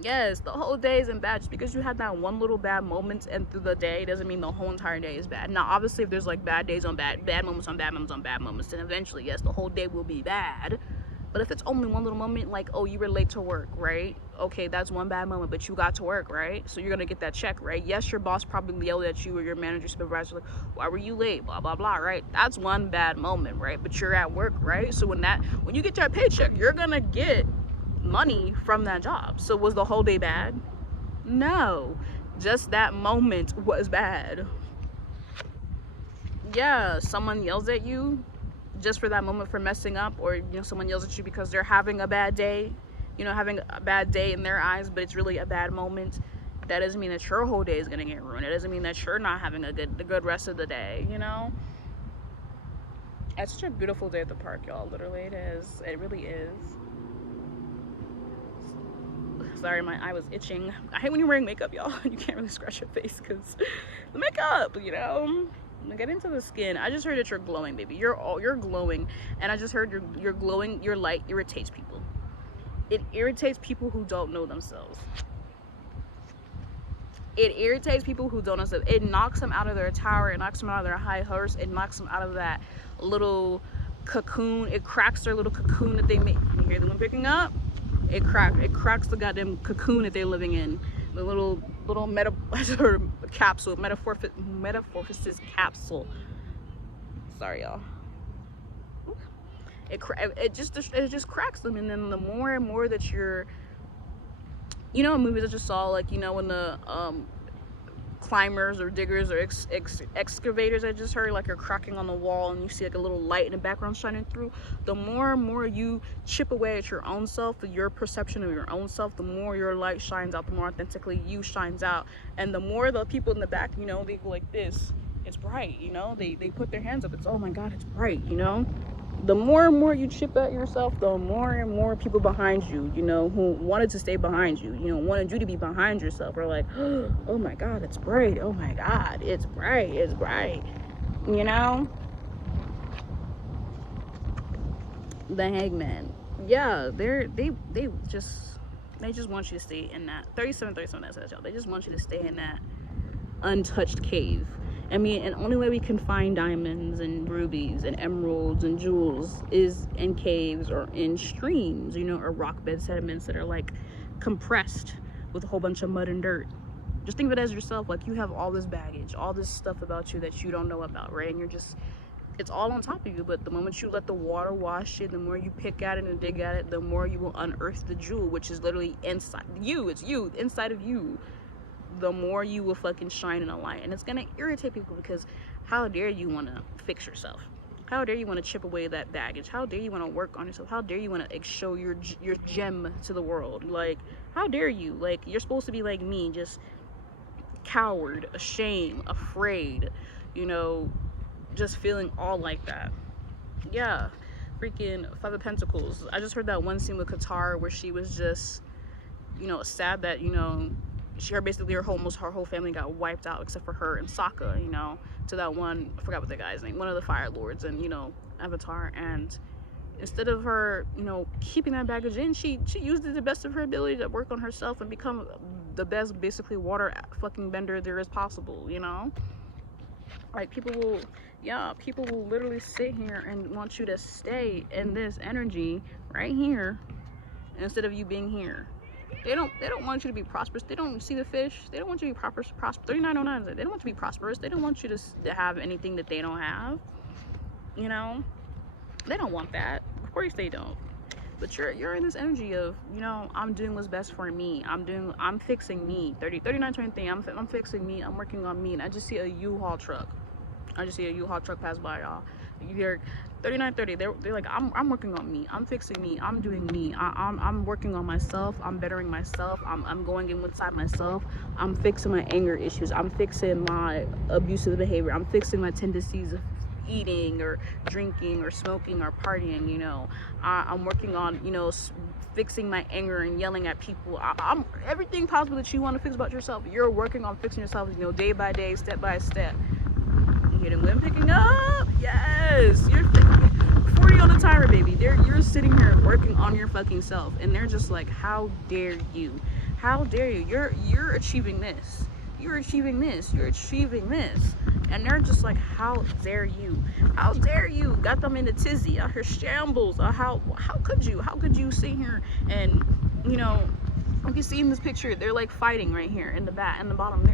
Yes, the whole day isn't bad. Just because you had that one little bad moment and through the day doesn't mean the whole entire day is bad. Now, obviously, if there's like bad days on bad moments on bad moments on bad moments, then eventually, yes, the whole day will be bad. But if it's only one little moment, like, oh, you were late to work, right? Okay, that's one bad moment, but you got to work, right? So you're gonna get that check, right? Yes, your boss probably yelled at you, or your manager, supervisor, like, why were you late? Blah blah blah, right? That's one bad moment, right? But you're at work, right? So when you get your paycheck, you're gonna get money from that job. So was the whole day bad? No, just that moment was bad. Yeah, someone yells at you just for that moment for messing up, or, you know, someone yells at you because they're having a bad day, you know, having a bad day in their eyes, but it's really a bad moment. That doesn't mean that your whole day is gonna get ruined. It doesn't mean that you're not having a good rest of the day, you know. It's such a beautiful day at the park, y'all. Literally, it is. It really is. Sorry, my eye was itching. I hate when you're wearing makeup, y'all. You can't really scratch your face because the makeup, you know. Get into the skin. I just heard that you're glowing, baby. You're glowing, and I just heard you're glowing. Your light irritates people. It irritates people who don't know themselves. It irritates people who don't know themselves. It knocks them out of their tower. It knocks them out of their high horse. It knocks them out of that little cocoon. It cracks their little cocoon that they make. You hear them picking up? It cracks the goddamn cocoon that they're living in. The little capsule, metamorphosis capsule. Sorry, y'all. It just cracks them, and then the more and more that you're, you know, in movies I just saw, like, you know, when the climbers or diggers or excavators, I just heard, like, you're cracking on the wall and you see like a little light in the background shining through. The more and more you chip away at your own self, your perception of your own self, the more your light shines out, the more authentically you shines out. And the more the people in the back, you know, they go like this, it's bright, you know, they put their hands up, it's, oh my god, it's bright, you know. The more and more you chip at yourself, the more and more people behind you, you know, who wanted to stay behind you, you know, wanted you to be behind yourself, are like, oh my god, it's bright, oh my god, it's bright, you know. The Hangman, yeah, they just want you to stay in that 37, that's y'all. They just want you to stay in that untouched cave. I mean, and the only way we can find diamonds and rubies and emeralds and jewels is in caves or in streams, you know, or rock bed sediments that are like compressed with a whole bunch of mud and dirt. Just think of it as yourself, like you have all this baggage, all this stuff about you that you don't know about, right? And you're just, it's all on top of you. But the moment you let the water wash it, the more you pick at it and dig at it, the more you will unearth the jewel, which is literally inside you. It's you, inside of you. The more you will fucking shine in a light. And it's gonna irritate people because how dare you want to fix yourself? How dare you want to chip away that baggage? How dare you want to work on yourself? How dare you want to show your gem to the world? Like, how dare you? Like, you're supposed to be like me, just coward, ashamed, afraid, you know, just feeling all like that. Yeah, freaking Five of Pentacles. I just heard that one scene with Qatar where she was just, you know, sad that, you know, basically her whole family got wiped out except for her and Sokka, you know, to that one, I forgot what the guy's name, one of the Fire Lords and, you know, Avatar. And instead of her, you know, keeping that baggage in, she used it to the best of her ability to work on herself and become the best, basically, water fucking bender there is possible, you know. Like, people will literally sit here and want you to stay in this energy right here instead of you being here. They don't want you to be prosperous. They don't see the fish. They don't want you to be prosperous. 3909, they don't want you to be prosperous. They don't want you to have anything that they don't have. You know, they don't want that. Of course they don't. But you're in this energy of, you know, I'm doing what's best for me. I'm fixing me. 3923. I'm fixing me. I'm working on me. And I just see a U-Haul truck. I just see a U-Haul truck pass by, y'all. You hear 3930. They're like, I'm working on me. I'm fixing me. I'm doing me. I'm working on myself. I'm bettering myself. I'm going inside myself. I'm fixing my anger issues. I'm fixing my abusive behavior. I'm fixing my tendencies of eating or drinking or smoking or partying. You know, I'm working on, you know, fixing my anger and yelling at people. I'm everything possible that you want to fix about yourself. You're working on fixing yourself, you know, day by day, step by step. Getting women picking up. Yes, you're 40 on the timer, baby. You're sitting here working on your fucking self, and they're just like, how dare you? How dare you? You're achieving this. You're achieving this. You're achieving this. And they're just like, how dare you? How dare you? Got them in a tizzy, out here shambles. How could you? How could you sit here and, you know, if you see in this picture, they're like fighting right here in the back and the bottom.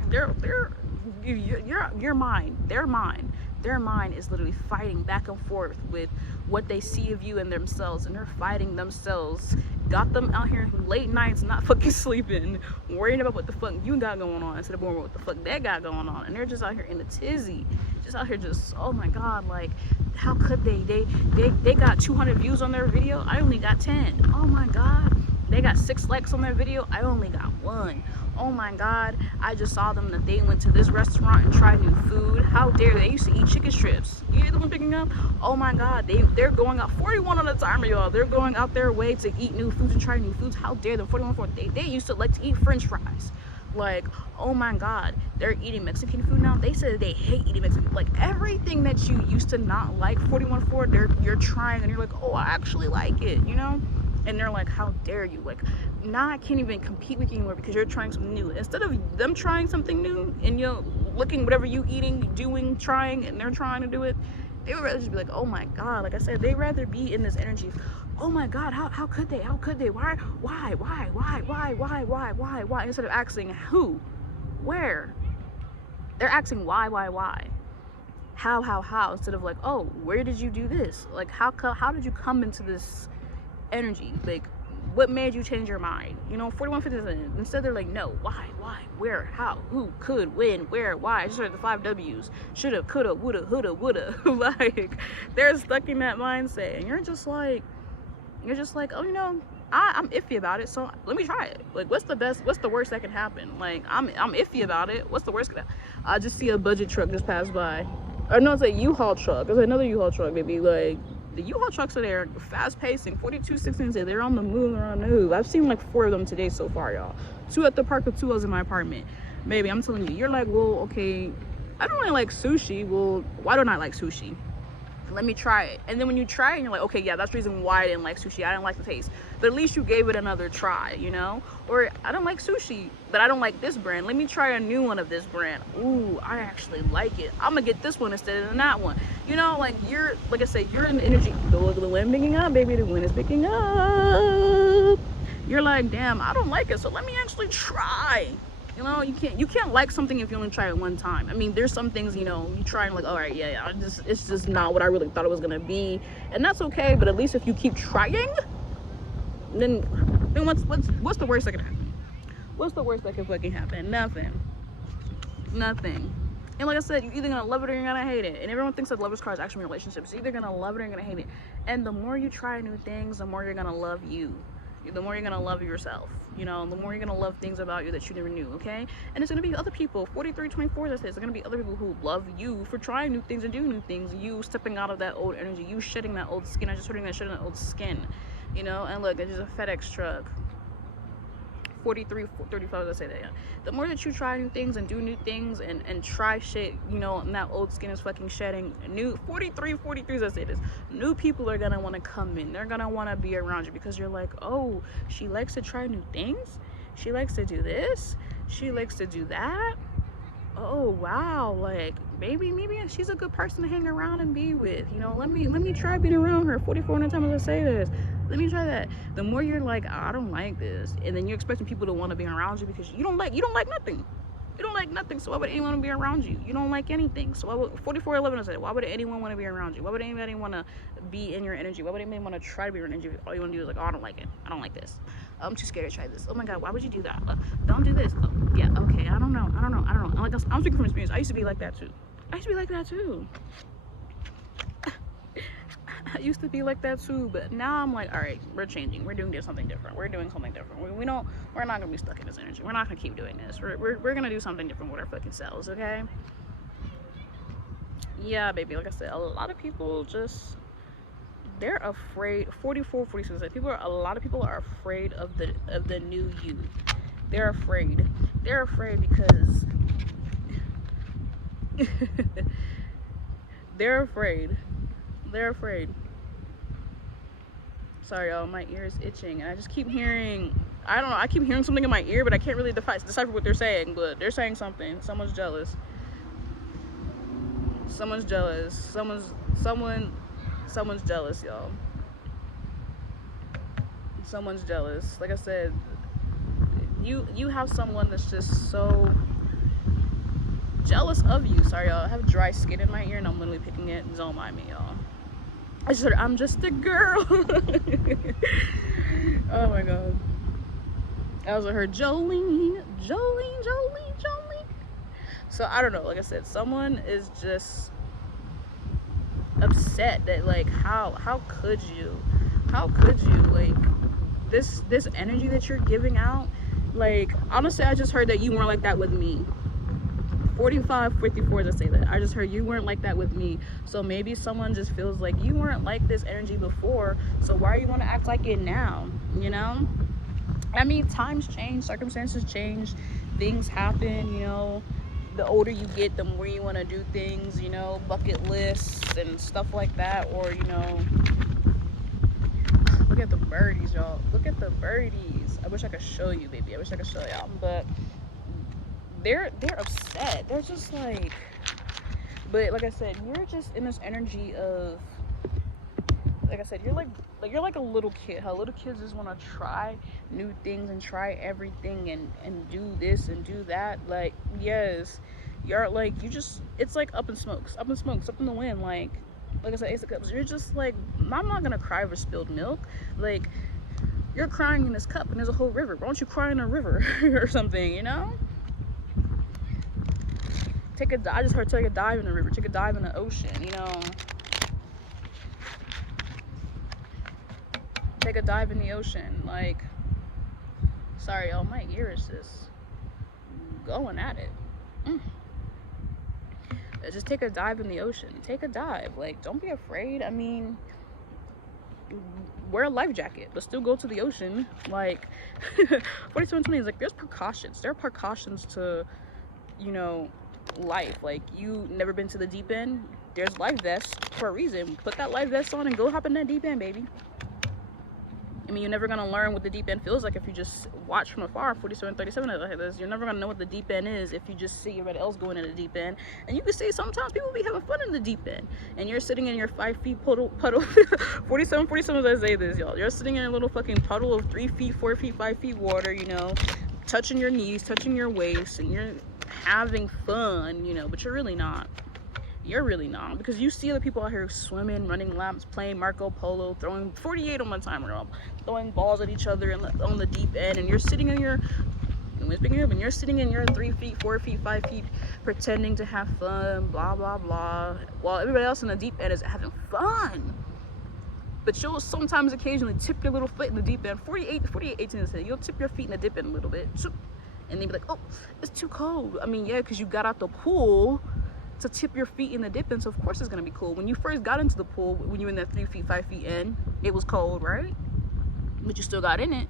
Your mind, their mind is literally fighting back and forth with what they see of you and themselves, and they're fighting themselves. Got them out here late nights, not fucking sleeping, worrying about what the fuck you got going on instead of worrying about what the fuck they got going on. And they're just out here in a tizzy, just out here just, oh my god, like, how could they got 200 views on their video, I only got 10. Oh my god. They got 6 likes on their video, I only got 1. Oh my god, I just saw them that they went to this restaurant and tried new food. How dare they? Used to eat chicken strips. You hear them picking up? Oh my god, they're going out 41 on the timer, y'all. They're going out their way to eat new foods and try new foods. How dare them? 41 they used to like to eat french fries. Like, oh my god, they're eating Mexican food now. They said they hate eating Mexican, like everything that you used to not like 41 you're trying, and you're like, oh, I actually like it, you know? And they're like, how dare you? Like, now I can't even compete with you anymore because you're trying something new. Instead of them trying something new and, you know, looking whatever you eating, doing, trying, and they're trying to do it, they would rather just be like, oh my god, like I said, they'd rather be in this energy. Oh my god, how could they? How could they? Why, instead of asking who, where. They're asking why, how, instead of like, oh, where did you do this? Like, how did you come into this energy? Like, what made you change your mind? You know, 4157. Instead they're like, no, why, where, how, who, could, when, where, why. I just heard the 5 W's. Shoulda, coulda, woulda, houlda, woulda. Like, they're stuck in that mindset, and you're just like, oh, you know, I'm iffy about it, so let me try it. Like, what's the worst that can happen? Like, I'm iffy about it. What's the worst? I just see a budget truck just pass by. Or no, it's a U-Haul truck. It's another U-Haul truck, maybe. Like, the U-Haul trucks are there, fast pacing, 4216. They're on the move, they're on the move. I've seen like 4 of them today so far, y'all. 2 at the park and 2 was in my apartment. Baby, I'm telling you, you're like, well, okay, I don't really like sushi. Well, why don't I like sushi? Let me try it. And then when you try it, and you're like, okay, yeah, that's the reason why I didn't like sushi. I didn't like the taste. But at least you gave it another try, you know? Or, I don't like sushi, but I don't like this brand. Let me try a new one of this brand. Ooh, I actually like it. I'm gonna get this one instead of that one. You know, like, like I said, you're in the energy. Look at the wind picking up, baby. The wind is picking up. You're like, damn, I don't like it, so let me actually try. You know, you can't like something if you only try it one time. I mean, there's some things, you know, you try and like, all right, yeah, it's just not what I really thought it was gonna be, and that's okay. But at least if you keep trying, then what's the worst that can happen? What's the worst that can fucking happen? Nothing. And like I said, you're either gonna love it or you're gonna hate it. And everyone thinks that lovers card is actually relationships. You're either gonna love it or you're gonna hate it. And the more you try new things, the more you're gonna love you. The more you're gonna love yourself, you know, the more you're gonna love things about you that you never knew, okay? And it's gonna be other people, 4324, that says, it's gonna be other people who love you for trying new things and doing new things, you stepping out of that old energy, you shedding that old skin. I just heard that shedding that old skin, you know. And look, it's just a FedEx truck. 4335, let's say that, yeah. The more that you try new things and do new things and try shit, you know, and that old skin is fucking shedding, new 43, let's say this, new people are gonna want to come in. They're gonna want to be around you because you're like, oh, she likes to try new things, she likes to do this, she likes to do that. Oh wow, like maybe she's a good person to hang around and be with, you know. Let me try being around her. 44 times I say this, let me try that. The more you're like, oh, I don't like this, and then you're expecting people to want to be around you because you don't like nothing. You don't like nothing, so why would anyone want to be around you? You don't like anything, so why would 4411 I said, why would anyone want to be around you? Why would anybody want to be in your energy? Why would anybody want to try to be in your energy? All you want to do is like, oh, I don't like it, I don't like this, I'm too scared to try this. Oh my god, why would you do that? Don't do this. Oh, yeah, okay, I don't know. Like, I'm speaking from experience. I used to be like that too. I used to be like that too. I used to be like that too, but now I'm like, all right, we're changing. We're doing something different. We're doing something different. We're not gonna be stuck in this energy. We're not gonna keep doing this. We're gonna do something different with our fucking selves, okay? Yeah, baby. Like I said, a lot of people just, they're afraid. 44, 46. Like a lot of people are afraid of the new you. They're afraid. They're afraid because they're afraid. They're afraid. Sorry, y'all. My ear is itching, and I just keep hearing. I don't know. I keep hearing something in my ear, but I can't really decipher what they're saying. But they're saying something. Someone's jealous. Someone's jealous. Someone's jealous, y'all. Someone's jealous. Like I said, you have someone that's just so jealous of you. Sorry, y'all. I have dry skin in my ear, and I'm literally picking it. Don't mind me, y'all. I just heard, I'm just a girl. Oh my god. I also heard Jolene. So I don't know. Like I said, someone is just upset that, like, how could you like this energy that you're giving out. Like, honestly, I just heard that you weren't like that with me. 45, 54 to say that. I just heard you weren't like that with me. So maybe someone just feels like you weren't like this energy before, so why are you going to act like it now? You know? I mean, times change, circumstances change, things happen, you know. The older you get, the more you want to do things, you know, bucket lists and stuff like that. Or, you know, look at the birdies, y'all. Look at the birdies. I wish I could show you, baby. I wish I could show y'all. But they're upset. They're just like, but like I said, you're just in this energy of, like I said, you're like a little kid. How little kids just want to try new things and try everything and do this and do that. Like, yes, you're like, you just, it's like up in smoke, up in the wind. Like I said, Ace of Cups. You're just like, I'm not gonna cry over spilled milk. Like, you're crying in this cup and there's a whole river. Why don't you cry in a river or something? You know. I just heard take a dive in the river, take a dive in the ocean, you know. Take a dive in the ocean. Like, sorry, y'all, my ear is just going at it. Just take a dive in the ocean. Take a dive. Like, don't be afraid. I mean, wear a life jacket, but still go to the ocean. Like, 4720 is like, there's precautions. There are precautions to, you know, life. Like, you never been to the deep end, there's life vests for a reason. Put that life vest on and go hop in that deep end, baby. I mean, you're never gonna learn what the deep end feels like if you just watch from afar. 4737, you're never gonna know what the deep end is if you just see everybody else going in the deep end. And you can see sometimes people be having fun in the deep end, and you're sitting in your 5 feet puddle 47 as I say this, y'all, you're sitting in a little fucking puddle of 3 feet, 4 feet, 5 feet water, you know, touching your knees, touching your waist, and you're having fun, you know, but you're really not. You're really not, because you see other people out here swimming, running laps, playing Marco Polo, throwing 48 on my timer, throwing balls at each other on the deep end, and you're sitting in your, and you're sitting in your 3 feet, 4 feet, 5 feet, pretending to have fun, blah blah blah, while everybody else in the deep end is having fun. But you'll sometimes occasionally tip your little foot in the deep end. 48, 18, you'll tip your feet in the dip end a little bit, and then be like, oh, it's too cold. I mean, yeah, because you got out the pool to tip your feet in the dip in, so of course it's gonna be cool. When you first got into the pool, when you were in that 3 feet, 5 feet in, it was cold, right? But you still got in it.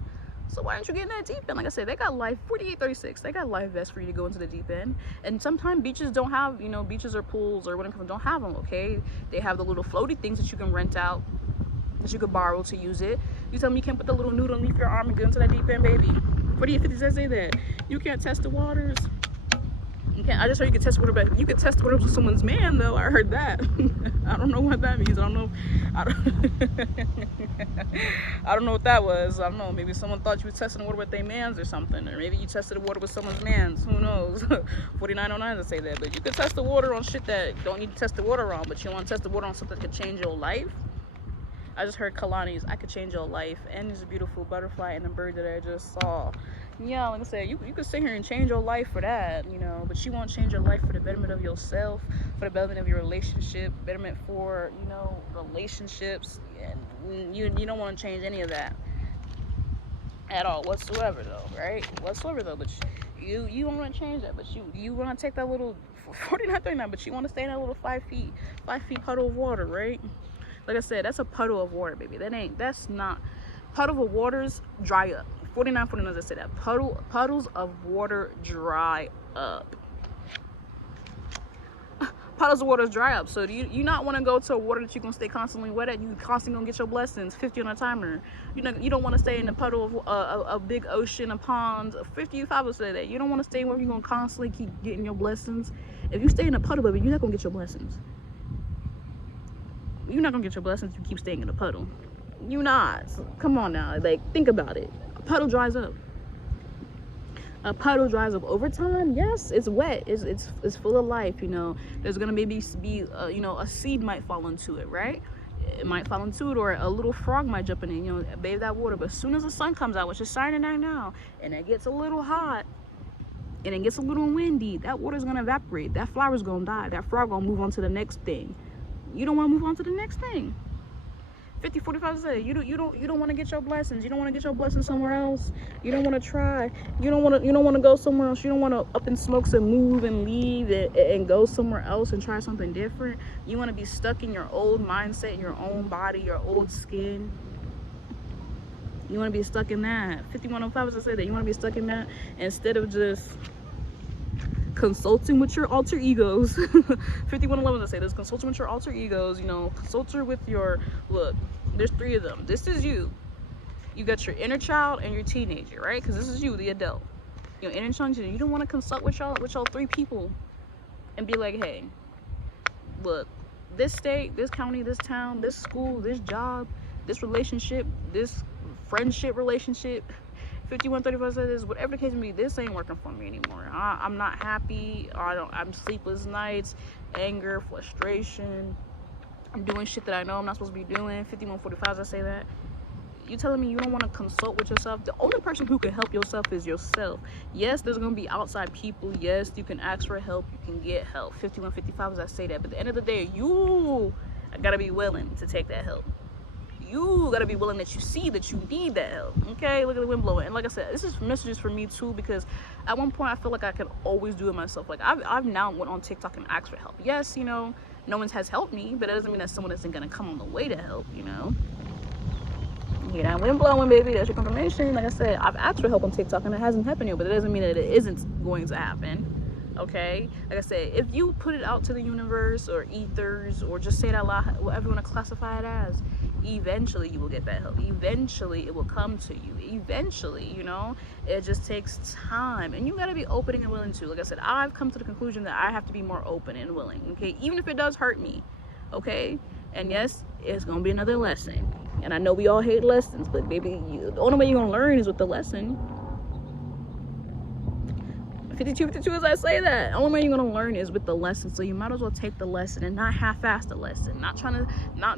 So why aren't you getting that deep end? Like I said, they got life, 4836, they got life vests for you to go into the deep end. And sometimes beaches don't have, you know, beaches or pools or whatever don't have them, okay? They have the little floaty things that you can rent out, that you could borrow to use it. You tell me you can't put the little noodle underneath your arm and get into that deep end, baby. 4850 say that. You can't test the waters. You can't. I just heard you can test water, but you can test water with someone's man, though. I heard that. I don't know what that means. I don't know. I don't know what that was. I don't know. Maybe someone thought you were testing water with their mans or something, or maybe you tested the water with someone's mans. Who knows? 4909 to say that, but you can test the water on shit that don't need to test the water on, but you want to test the water on something that could change your life. I just heard Kalani's I could change your life, and there's a beautiful butterfly and a bird that I just saw. Yeah, like I said, you could sit here and change your life for that, but you won't change your life for the betterment of yourself, for the betterment of your relationship, betterment for, relationships. And you don't want to change any of that at all whatsoever, though, right? Whatsoever, though, but you don't want to change that, but you want to take that little 49.39, but you want to stay in that little 5 feet puddle of water, right? Like I said, that's a puddle of water, baby. That's not puddle of waters dry up. 49.49, as I said, that puddles of water dry up. Puddles of water dry up. So do you not want to go to a water that you're gonna stay constantly wet at? You constantly gonna get your blessings. 50 on a timer. You don't want to stay in a puddle of a big ocean, a pond. 55 will say that. You don't want to stay where you're gonna constantly keep getting your blessings. If you stay in a puddle, baby, you're not gonna get your blessings. You're not gonna get your blessings if you keep staying in a puddle. You not. Come on now. Like, think about it. A puddle dries up. A puddle dries up over time. Yes, it's wet. It's full of life. There's gonna maybe be a seed might fall into it, right? It might fall into it, or a little frog might jump in it. Bathe that water. But as soon as the sun comes out, which is shining right now, and it gets a little hot, and it gets a little windy, that water's gonna evaporate. That flower's gonna die. That frog gonna move on to the next thing. You don't want to move on to the next thing. 50:45 said you don't want to get your blessings. You don't want to get your blessings somewhere else. You don't want to try. You don't want to go somewhere else. You don't want to up in smokes and move and leave and go somewhere else and try something different. You want to be stuck in your old mindset, your own body, your old skin. You want to be stuck in that. 5105, as I said, that you want to be stuck in that instead of just consulting with your alter egos. 5111, I say this, consulting with your alter egos. Consult with your, look, there's 3 of them. This is you got your inner child and your teenager, right? Because this is you, the adult. Inner child, you don't want to consult with y'all 3 people and be like, hey, look, this state, this county, this town, this school, this job, this relationship, this friendship relationship, 5135 says, whatever the case may be, this ain't working for me anymore. I'm not happy. I'm sleepless nights, anger, frustration. I'm doing shit that I know I'm not supposed to be doing. 5145, I say that. You telling me you don't want to consult with yourself? The only person who can help yourself is yourself. Yes, there's gonna be outside people. Yes, you can ask for help. You can get help. 5155, as I say that. But at the end of the day, you gotta be willing to take that help. You gotta be willing that you see that you need that help. Okay, look at the wind blowing. And like I said, this is messages for me too, because at one point I feel like I could always do it myself. Like I've now went on TikTok and asked for help. Yes, no one has helped me, but that doesn't mean that someone isn't gonna come on the way to help. Yeah, that wind blowing, baby. That's your confirmation. Like I said, I've asked for help on TikTok and it hasn't happened yet, but it doesn't mean that it isn't going to happen. Okay, like I said, if you put it out to the universe or ethers, or just say it out loud, whatever you want to classify it as, eventually you will get that help. Eventually it will come to you. Eventually, it just takes time, and you got to be open and willing to. Like I said, I've come to the conclusion that I have to be more open and willing. Okay, even if it does hurt me. Okay, and yes, it's gonna be another lesson, and I know we all hate lessons, but baby, the only way you're gonna learn is with the lesson. 52 as I say that, the only way you're gonna learn is with the lesson. So you might as well take the lesson and not half-ass the lesson.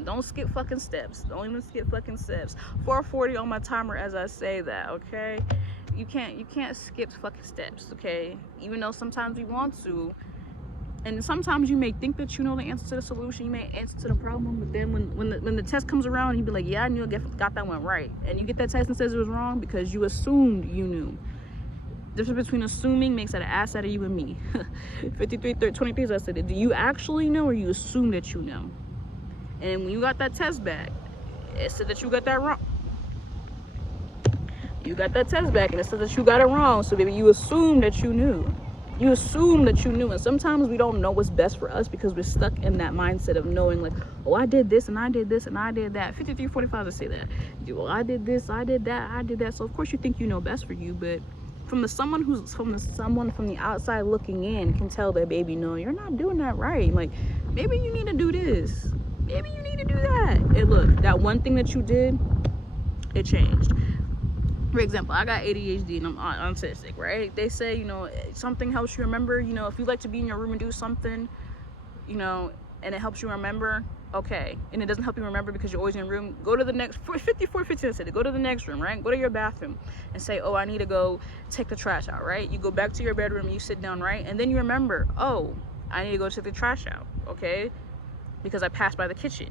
Don't skip fucking steps. Don't even skip fucking steps. 440 on my timer as I say that. Okay, you can't skip fucking steps. Okay, even though sometimes we want to, and sometimes you may think that you know the answer to the solution, you may answer to the problem, but then when the test comes around, you be like, yeah, I knew I got that one right, and you get that test and says it was wrong because you assumed you knew. The difference between assuming makes an ass out of you and me. 23 as I said, do you actually know, or you assume that you know? And when you got that test back, it said that you got that wrong. You got that test back and it said that you got it wrong. So baby, you assume that you knew. You assume that you knew. And sometimes we don't know what's best for us because we're stuck in that mindset of knowing, like, oh, I did this and I did this and I did that. 5345 to say that. Well, I did this, I did that, I did that. So of course you think you know best for you, but someone from the outside looking in can tell that, baby, no, you're not doing that right. Like, maybe you need to do this. Maybe you need to do that. And look, that one thing that you did, it changed. For example, I got ADHD and I'm autistic, right? They say, something helps you remember. If you like to be in your room and do something, and it helps you remember, Okay, and it doesn't help you remember because you're always in your room. Go to the next 54:15. I said go to the next room, right? Go to your bathroom and say, oh, I need to go take the trash out, right? You go back to your bedroom, you sit down, right? And then you remember, oh, I need to go take the trash out, okay? Because I passed by the kitchen.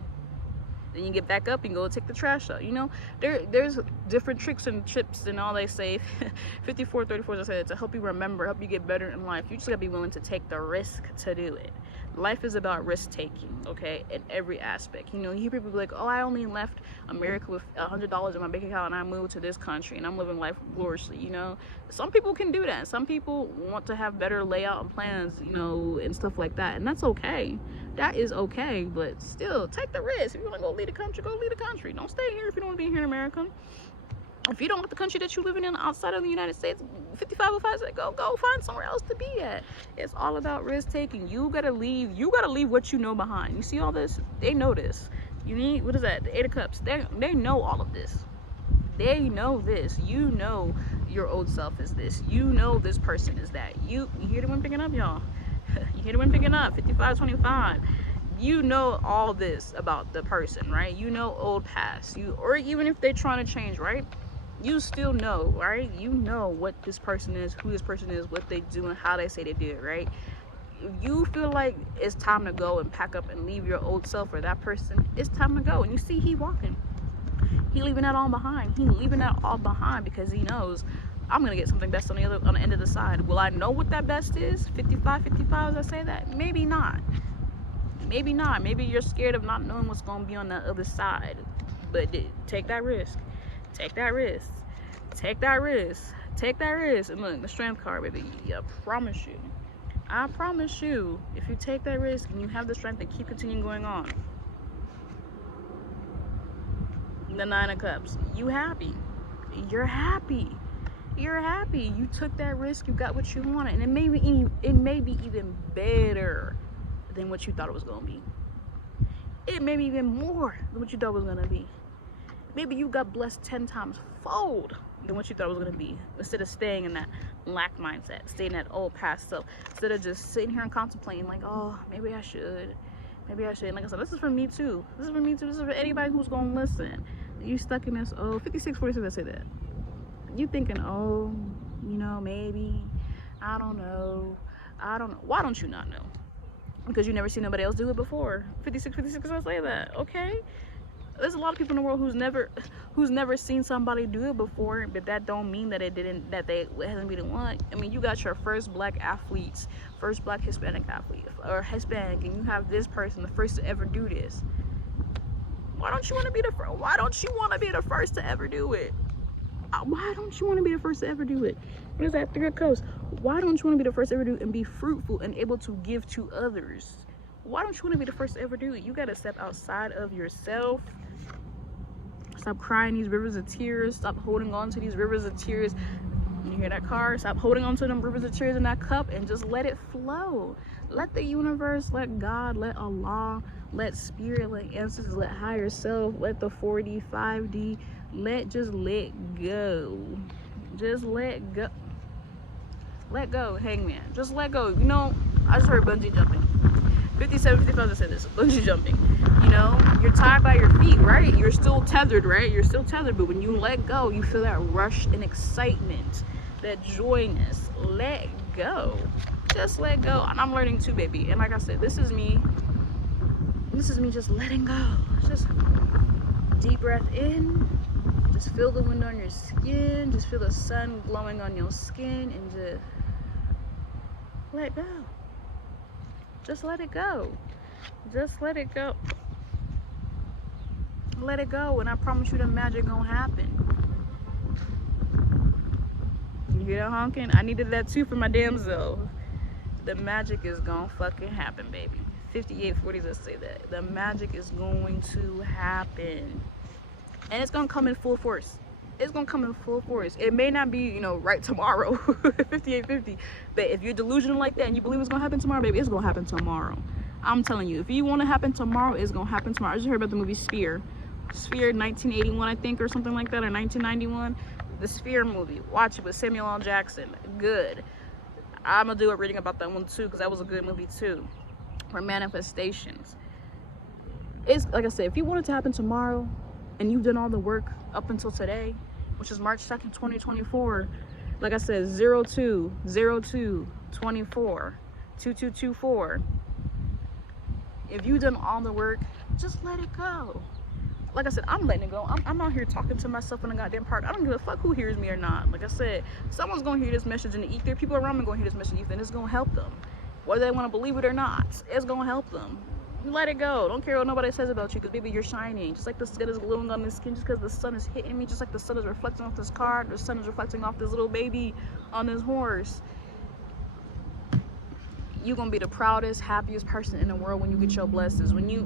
Then you get back up and go take the trash out. You know, there's different tricks and tips and all they say. 54:34, I said, to help you remember, help you get better in life. You just gotta be willing to take the risk to do it. Life is about risk taking, okay, in every aspect. You know, you hear people be like, oh, I only left America with $100 in my bank account and I moved to this country and I'm living life gloriously. You know, some people can do that. Some people want to have better layout and plans, you know, and stuff like that, and that's okay. That is okay, but still, take the risk. If you want to go leave the country, go leave the country. Don't stay here if you don't want to be here in America. If you don't like the country that you're living in outside of the United States, 5505 said go find somewhere else to be at. It's all about risk taking. You gotta leave what you know behind. You see all this? They know this. You need, what is that? The 8 of Cups. They know all of this. They know this. You know your old self is this. You know this person is that. You hear the one picking up, y'all? You hear the one picking up? 5525. You know all this about the person, right? You know old past. Or even if they're trying to change, right? You still know, right? You know what this person is, who this person is, what they do, and how they say they do it, right? If you feel like it's time to go and pack up and leave your old self or that person, it's time to go. And you see he walking. He leaving that all behind. He leaving that all behind because he knows I'm gonna get something best on the end of the side. Will I know what that best is? 55 as I say that? Maybe not. Maybe not. Maybe you're scared of not knowing what's gonna be on the other side. But take that risk. Take that risk. Take that risk. Take that risk. And look, the strength card, baby. I promise you, if you take that risk and you have the strength to keep continuing going on. The 9 of Cups. You happy. You're happy. You're happy. You took that risk. You got what you wanted. And it may be even better than what you thought it was going to be. It may be even more than what you thought it was going to be. Maybe you got blessed 10 times fold than what you thought it was going to be. Instead of staying in that lack mindset, staying in that old past self. Instead of just sitting here and contemplating like, oh, maybe I should. Maybe I should. And like I said, this is for me too. This is for me too. This is for anybody who's going to listen. You stuck in this, 5646, I say that. You thinking, oh, you know, maybe, I don't know. Why don't you not know? Because you never seen nobody else do it before. 56, I say that. Okay. There's a lot of people in the world who's never seen somebody do it before, but that don't mean that it hasn't been the one. I mean, you got your first black athletes, first black Hispanic athlete, or Hispanic, and you have this person, the first to ever do this. Why don't you want to be the first? Why don't you want to be the first to ever do it? Why don't you want to be the first to ever do it? What is that? 3 of Cups. Why don't you want to be the first to ever do it and be fruitful and able to give to others? Why don't you want to be the first to ever do it? You got to step outside of yourself. Stop crying these rivers of tears. Stop holding on to these rivers of tears. You hear that car? Stop holding on to them rivers of tears in that cup and just let it flow. Let the universe, let God, let Allah, let spirit, let ancestors, let higher self, let the 4D, 5D, just let go. Just let go. Let go, hangman. Just let go. You know, I just heard bungee jumping. 55 I said this, bungee jumping. You know, you're tied by your feet, right? You're still tethered, right? You're still tethered, but when you let go, you feel that rush and excitement, that joyness. Let go. Just let go. And I'm learning too, baby. And like I said, this is me just letting go. Just deep breath in. Just feel the wind on your skin. Just feel the sun glowing on your skin, and just let go. Just let it go. Just let it go. Let it go, and I promise you the magic gonna happen. You hear that honking? I needed that too for my damn self. The magic is gonna fucking happen, baby. 5840s, let's say that. The magic is going to happen. And it's gonna come in full force. It's gonna come in full force. It may not be, you know, right tomorrow, 5850. But if you're delusional like that and you believe it's gonna happen tomorrow, baby, it's gonna happen tomorrow. I'm telling you, if you want to happen tomorrow, it's gonna happen tomorrow. I just heard about the movie Sphere, 1981, I think, or something like that, or 1991. The Sphere movie. Watch it with Samuel L. Jackson. Good. I'm gonna do a reading about that one too, because that was a good movie too. For manifestations. It's like I said, if you want it to happen tomorrow and you've done all the work up until today, which is March 2nd, 2024, like I said, 02/02/24, 2224. If you've done all the work, just let it go. Like I said, I'm letting it go. I'm out here talking to myself in a goddamn park. I don't give a fuck who hears me or not. Like I said, someone's gonna hear this message in the ether. People around me gonna hear this message in the ether, and it's gonna help them. Whether they want to believe it or not, it's gonna help them. Let it go. Don't care what nobody says about you, because baby, you're shining. Just like the skin is glowing on the skin, just because the sun is hitting me, just like the sun is reflecting off this car, the sun is reflecting off this little baby on this horse. You're gonna be the proudest, happiest person in the world when you get your blessings. When you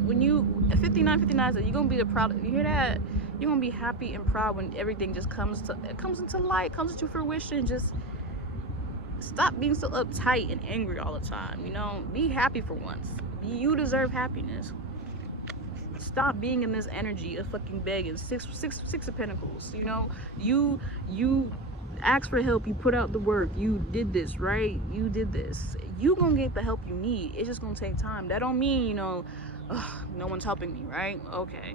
59, you're gonna be the proudest. You hear that? You're gonna be happy and proud when everything just comes into light, comes into fruition. Just stop being so uptight and angry all the time. You know, be happy for once. You deserve happiness. Stop being in this energy of fucking begging. Six of Pentacles. You know, you ask for help, you put out the work, you did this, right? You did this. You gonna get the help you need. It's just gonna take time. That don't mean, you know, no one's helping me, right? Okay,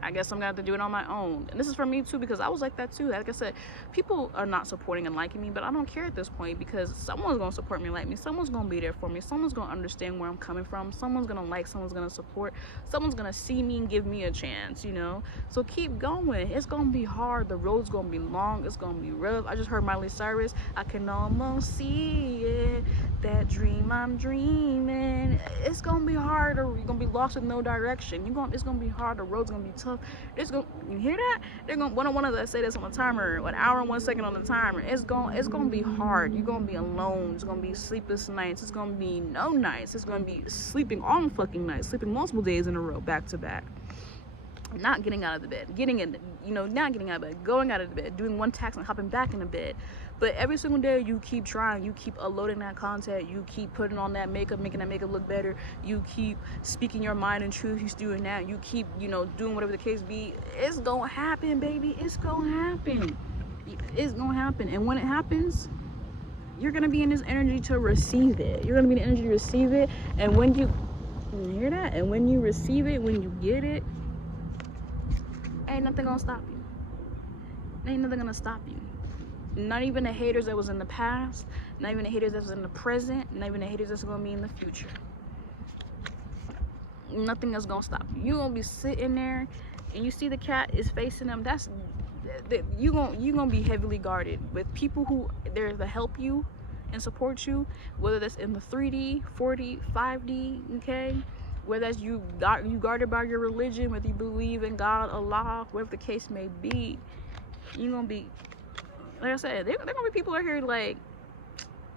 I guess I'm gonna have to do it on my own. And this is for me too, because I was like that too. Like I said, people are not supporting and liking me, but I don't care at this point, because someone's gonna support me and like me. Someone's gonna be there for me. Someone's gonna understand where I'm coming from. Someone's gonna like, someone's gonna support. Someone's gonna see me and give me a chance, you know? So keep going. It's gonna be hard. The road's gonna be long. It's gonna be rough. I just heard Miley Cyrus. I can almost see it. That dream I'm dreaming. It's gonna be hard, or you're gonna be lost with no direction. It's gonna be hard. The road's gonna be tough. You hear that? They're gonna one of us say this on the timer, 1 hour and 1 second on the timer. It's gonna be hard. You're gonna be alone. It's gonna be sleepless nights. It's gonna be no nights. It's gonna be sleeping on fucking nights, sleeping multiple days in a row, back to back. Not getting out of the bed, not getting out of bed, going out of the bed, doing one task and hopping back in the bed. But every single day you keep trying, you keep uploading that content, you keep putting on that makeup, making that makeup look better, you keep speaking your mind and truth, he's doing that, you keep, you know, doing whatever the case be. It's gonna happen, baby. It's gonna happen. It's gonna happen. And when it happens, you're gonna be in this energy to receive it. You're gonna be in the energy to receive it. And when you hear that, and when you receive it, when you get it, ain't nothing gonna stop you. Ain't nothing gonna stop you. Not even the haters that was in the past, not even the haters that was in the present, not even the haters that's gonna be in the future. Nothing is gonna stop you. You're gonna be sitting there and you see the cat is facing them. You're gonna be heavily guarded with people who there to help you and support you, whether that's in the 3D, 4D, 5D, okay? Whether that's you guarded by your religion, whether you believe in God, Allah, whatever the case may be. You're gonna be, like I said, they're gonna be people out here like,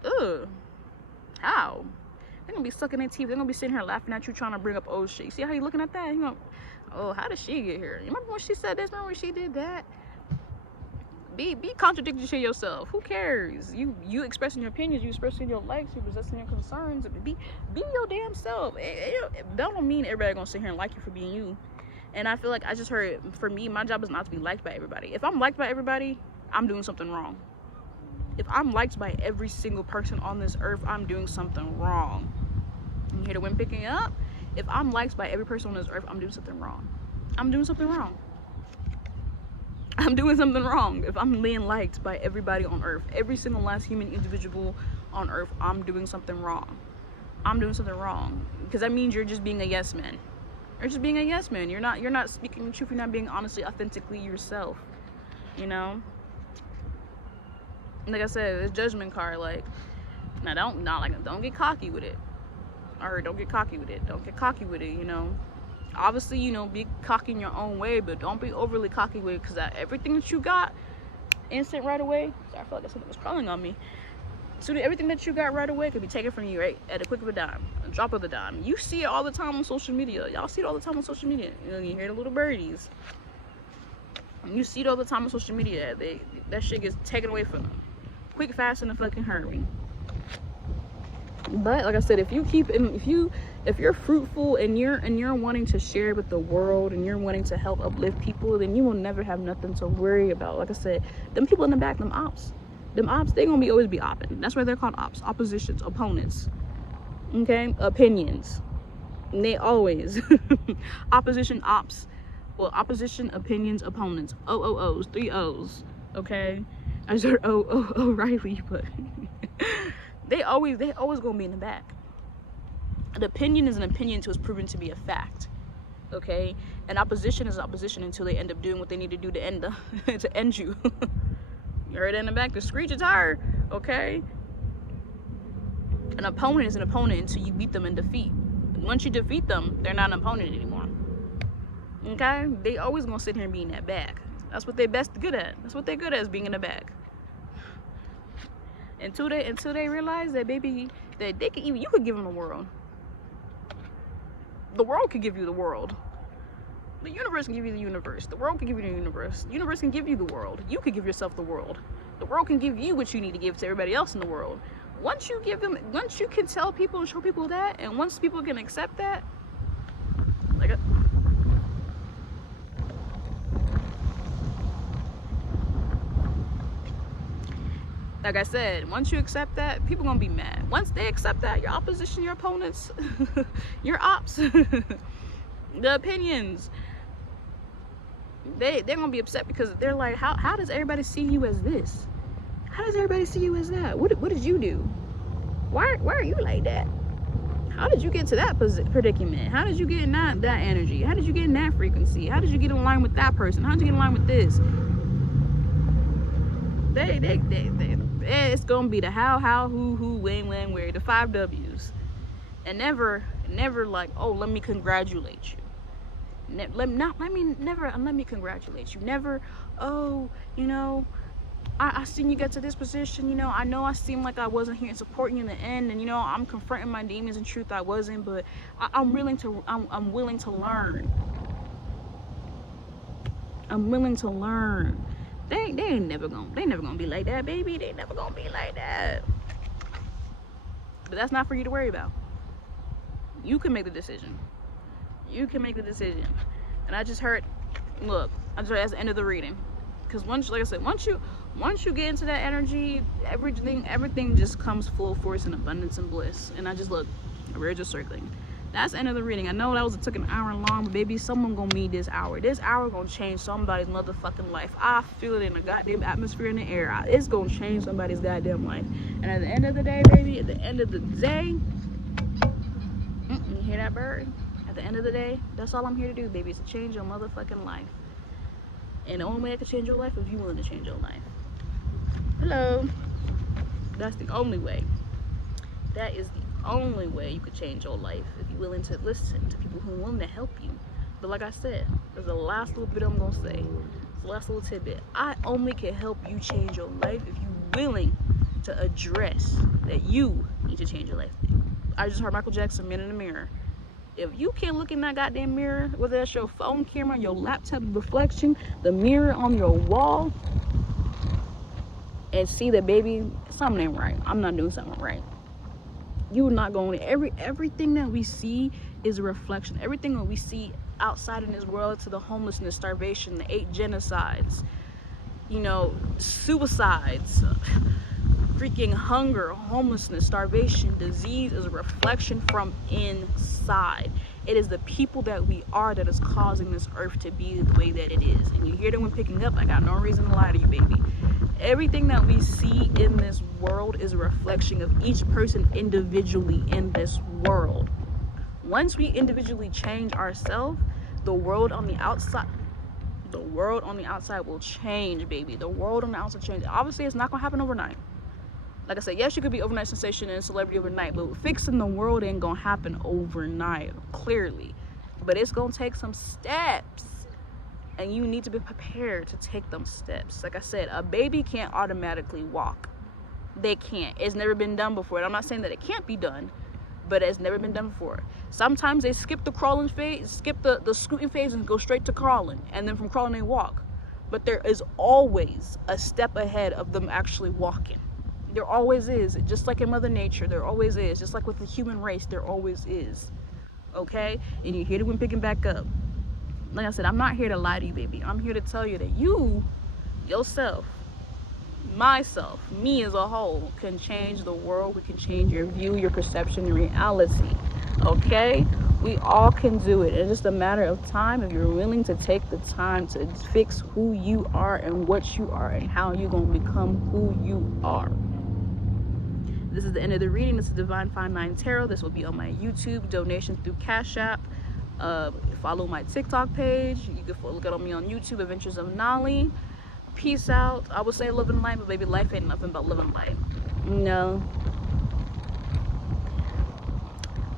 ugh, how? They're gonna be sucking their teeth. They're gonna be sitting here laughing at you, trying to bring up old shit. You see how you looking at that? You know, oh, how did she get here? You remember when she said this? Remember when she did that? Be contradictory to yourself. Who cares? You expressing your opinions, you expressing your likes, you expressing your concerns. Be your damn self. That don't mean everybody gonna sit here and like you for being you. And I feel like I just heard, for me, my job is not to be liked by everybody. If I'm liked by everybody, I'm doing something wrong. If I'm liked by every single person on this earth, I'm doing something wrong. You hear the wind picking up? If I'm liked by every person on this earth, I'm doing something wrong. I'm doing something wrong. I'm doing something wrong. If I'm being liked by everybody on earth, every single last human individual on earth, I'm doing something wrong. I'm doing something wrong. Because that means you're just being a yes man. You're just being a yes man. You're not speaking the truth. You're not being honestly, authentically yourself. You know? Like I said, it's judgment card. Like, now don't get cocky with it. Or don't get cocky with it. Don't get cocky with it, you know? Obviously, you know, be cocky in your own way, but don't be overly cocky with it, because everything that you got instant right away. Sorry, I feel like something was crawling on me. So everything that you got right away could be taken from you right at a click of a dime, a drop of a dime. You see it all the time on social media. Y'all see it all the time on social media. You know, you hear the little birdies. You see it all the time on social media. That shit gets taken away from them, quick, fast, in a fucking hurry. But like I said, if you're fruitful and you're wanting to share with the world and you're wanting to help uplift people, then you will never have nothing to worry about. Like I said, them people in the back, them ops, they gonna always be opping. That's why they're called ops, oppositions, opponents, okay, opinions. They always opposition ops, well, opposition opinions opponents, OOOs, 3 O's. Okay, I said O'Reilly, but they always gonna be in the back. An opinion is an opinion until it's proven to be a fact. Okay, and opposition is opposition until they end up doing what they need to do to end to end you. You heard it in the back, to screech a tire. Okay, an opponent is an opponent until you beat them in defeat. Once you defeat them, they're not an opponent anymore. Okay, they always gonna sit here and be in that back. That's what they're best good at. That's what they're good at, is being in the back. Until they realize that, baby, that they can even, you could give them the world. The world could give you the world. The universe can give you the universe. The world can give you the universe. The universe can give you the world. You could give yourself the world. The world can give you what you need to give to everybody else in the world. Once you give them, once you can tell people and show people that, and once people can accept that, like I said, once you accept that, people gonna be mad. Once they accept that, your opposition, your opponents, your ops, the opinions, they're gonna be upset, because they're like, how does everybody see you as this? How does everybody see you as that? What did you do? Why are you like that? How did you get to that predicament? How did you get in that energy? How did you get in that frequency? How did you get in line with that person? How did you get in line with this? It's gonna be the how, who, when, where, the 5 W's, and never like, oh, let me congratulate you. Let me congratulate you. Never, oh, you know, I seen you get to this position. You know I seemed like I wasn't here and supporting you in the end, and you know I'm confronting my demons. In truth, I wasn't, but I'm willing to learn. I'm willing to learn. They never gonna be like that, baby. They never gonna be like that. But that's not for you to worry about. You can make the decision. You can make the decision. And I just heard, look, that's the end of the reading. Because once, like I said, once you get into that energy, everything just comes full force and abundance and bliss. And I just look, we're just circling. That's the end of the reading. I know that took an hour long, but baby, someone gonna need this hour. This hour gonna change somebody's motherfucking life. I feel it in the goddamn atmosphere, in the air. It's gonna change somebody's goddamn life. And at the end of the day, baby, at the end of the day, you hear that bird? At the end of the day, that's all I'm here to do, baby, is to change your motherfucking life. And the only way I can change your life is you willing to change your life. Hello. That's the only way. That is the only way you could change your life, if you're willing to listen to people who are willing to help you. But like I said, there's the last little bit I'm gonna say. It's the last little tidbit. I only can help you change your life if you're willing to address that you need to change your life. I just heard Michael Jackson, Man in the Mirror. If you can't look in that goddamn mirror, whether that's your phone camera, your laptop reflection, the mirror on your wall, and see that, baby, something ain't right. I'm not doing something right. You're not going to, everything that we see is a reflection. Everything that we see outside in this world, to the homelessness, starvation, the 8 genocides, you know, suicides, freaking hunger, homelessness, starvation, disease, is a reflection from inside. It is the people that we are that is causing this earth to be the way that it is. And you hear that when picking up, I got no reason to lie to you, baby. Everything that we see in this world is a reflection of each person individually in this world. Once we individually change ourselves, the world on the outside will change, baby. The world on the outside changes. Obviously, it's not gonna happen overnight. Like I said, yes, you could be overnight sensation and celebrity overnight, but fixing the world ain't gonna happen overnight, clearly. But it's gonna take some steps, and you need to be prepared to take them steps. Like I said, a baby can't automatically walk. They can't. It's never been done before. And I'm not saying that it can't be done, but it's never been done before. Sometimes they skip the crawling phase, skip the scooting phase, and go straight to crawling, and then from crawling they walk. But there is always a step ahead of them actually walking. There always is. Just like in Mother Nature, there always is. Just like with the human race, there always is. Okay? And you hear it when picking back up. Like I said, I'm not here to lie to you, baby. I'm here to tell you that you, yourself, myself, me as a whole, can change the world. We can change your view, your perception, your reality. Okay? We all can do it. It's just a matter of time if you're willing to take the time to fix who you are and what you are and how you're going to become who you are. This is the end of the reading. This is Divine Fine 9 Tarot. This will be on my YouTube, donation through Cash App. Follow my TikTok page. You can look at me on YouTube, Adventures of Nolly. Peace out. I would say living life, but baby, life ain't nothing but living life. No.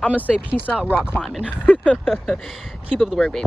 I'm gonna say peace out, rock climbing. Keep up the work, baby.